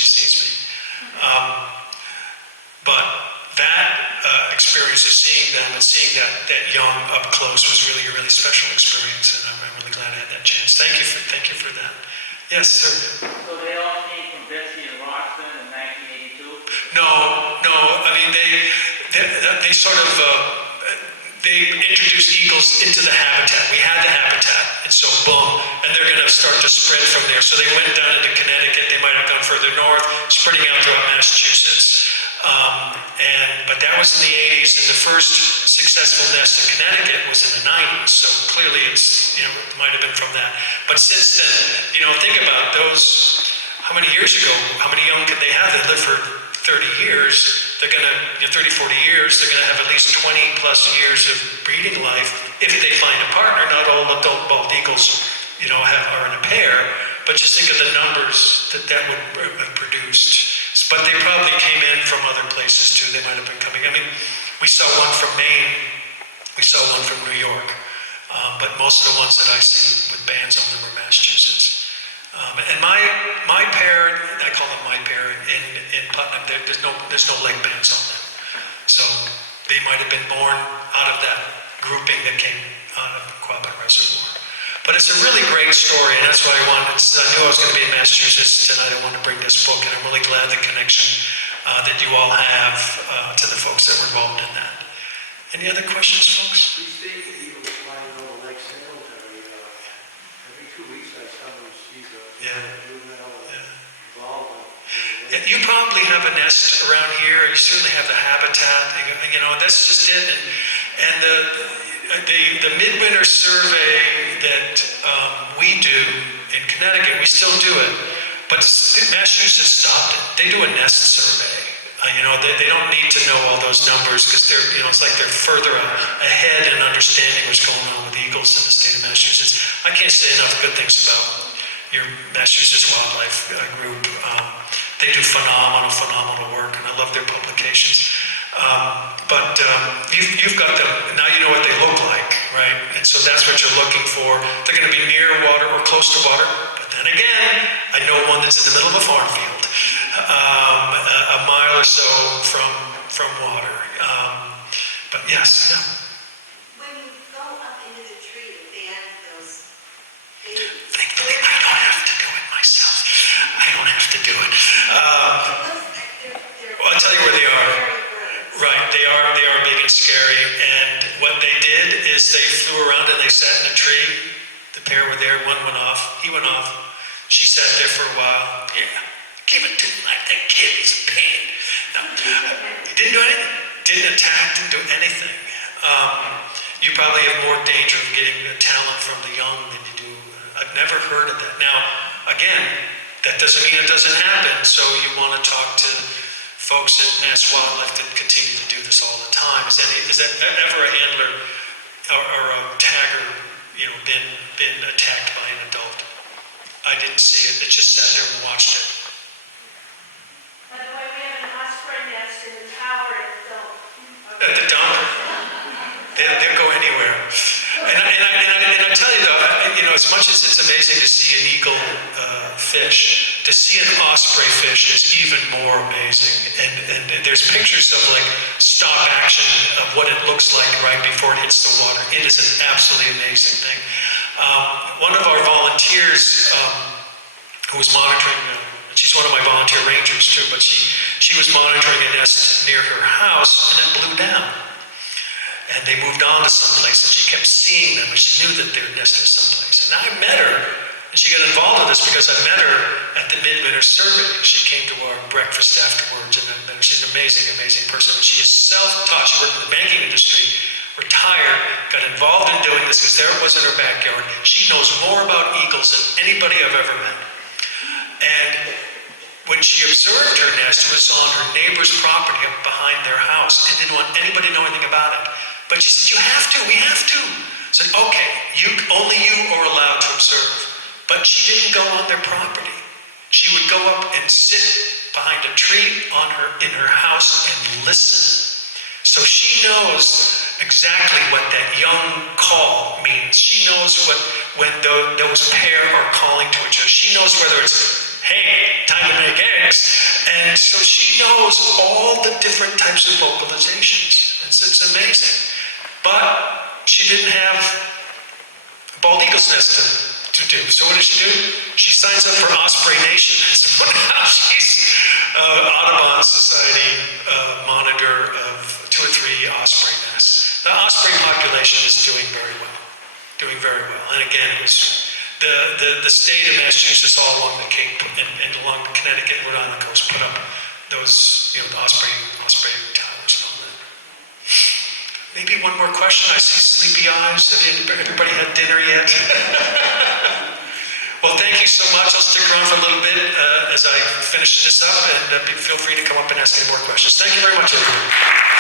But that experience of seeing them and seeing that young up close was really a really special experience, and I'm really glad I had that chance. Thank you for that. Yes, sir. So they all came from Betsy and Roxton in 1982? No. I mean, they sort of they introduced eagles into the habitat. We had the habitat, and so boom, and they're going to start to spread from there. So they went down into Connecticut. They might have gone further north, spreading out throughout Massachusetts. But that was in the 80s, and the first successful nest in Connecticut was in the 90s. So clearly, it's it might have been from that. But since then, think about those. How many years ago? How many young could they have? They lived for 30 years. They're going to 30, 40 years. They're going to have at least 20 plus years of breeding life if they find a partner. Not all adult bald eagles, are in a pair. But just think of the numbers that would have produced. But they probably came in from other places too. They might have been coming. I mean, we saw one from Maine. We saw one from New York. But most of the ones that I see with bands on them are Massachusetts. And my pair, I call them my pair in Putnam. There's no leg bands on them. So they might have been born out of that grouping that came out of Quabbin Reservoir. But it's a really great story, and that's why I knew I was going to be in Massachusetts tonight. I wanted to bring this book, and I'm really glad the connection that you all have to the folks that were involved in that. Any other questions, folks? These days, the eagles flying over Lake Cemetery, every 2 weeks I stumble and see the juvenile involvement. Yeah, you probably have a nest around here. You certainly have the habitat. That's just it. And the Midwinter Survey that we do in Connecticut, we still do it, but Massachusetts stopped it. They do a nest survey. They don't need to know all those numbers because they're, it's like they're further ahead in understanding what's going on with eagles in the state of Massachusetts. I can't say enough good things about your Massachusetts Wildlife Group. They do phenomenal work, and I love their publications. But you've got them, now you know what they look like, right? And so that's what you're looking for. They're going to be near water or close to water, but then again, I know one that's in the middle of a farm field, a mile or so from water. But yes, yeah. When you go up into the tree to band those babies. Thankfully, I don't have to do it myself. I don't have to do it. Well, I'll tell you where they are. Right, they are big and scary, and what they did is they flew around and they sat in a tree. The pair were there, one went off, he went off. She sat there for a while. Yeah, give it to him like the kid's pain. No, didn't do anything, didn't attack, didn't do anything. You probably have more danger of getting a talent from the young than you do. I've never heard of that. Now, again, that doesn't mean it doesn't happen, so you want to talk to folks at Mass Wildlife that continue to do this all the time. Is that ever a handler or a tagger, been attacked by an adult? I didn't see it. It just sat there and watched it. By the way, we have an osprey nest in the tower at the dump. At the dump, they'll go anywhere. And I tell you though, as much as it's amazing to see an eagle fish, to see an osprey fish is even more amazing. And there's pictures of like stop action of what it looks like right before it hits the water. It is an absolutely amazing thing. One of our volunteers who was monitoring, she's one of my volunteer rangers too, but she was monitoring a nest near her house and it blew down. And they moved on to someplace, and she kept seeing them, and she knew that their nest was someplace. And I met her, and she got involved with this because I met her at the Midwinter Survey. She came to our breakfast afterwards, and she's an amazing person. She is self-taught. She worked in the banking industry, retired, got involved in doing this because there it was in her backyard. She knows more about eagles than anybody I've ever met. And when she observed her nest, it was on her neighbor's property up behind their house and didn't want anybody to know anything about it. But she said, we have to. I said, okay, only you are allowed to observe. But she didn't go on their property. She would go up and sit behind a tree in her house and listen. So she knows exactly what that young call means. She knows when those pair are calling to each other. She knows whether it's hey, time to make eggs. And so she knows all the different types of vocalizations. It's amazing. But she didn't have a bald eagle's nest to do. So what does she do? She signs up for Osprey Nation. So now she's Audubon Society monitor of 2 or 3 osprey nests. The osprey population is doing very well. Doing very well. And again, it was the state of Massachusetts all along the Cape and along the Connecticut and Rhode Island coast put up those, the osprey towers and all that. Maybe one more question. I see sleepy eyes. Have everybody had dinner yet? Well, thank you so much. I'll stick around for a little bit as I finish this up, and feel free to come up and ask any more questions. Thank you very much, everyone.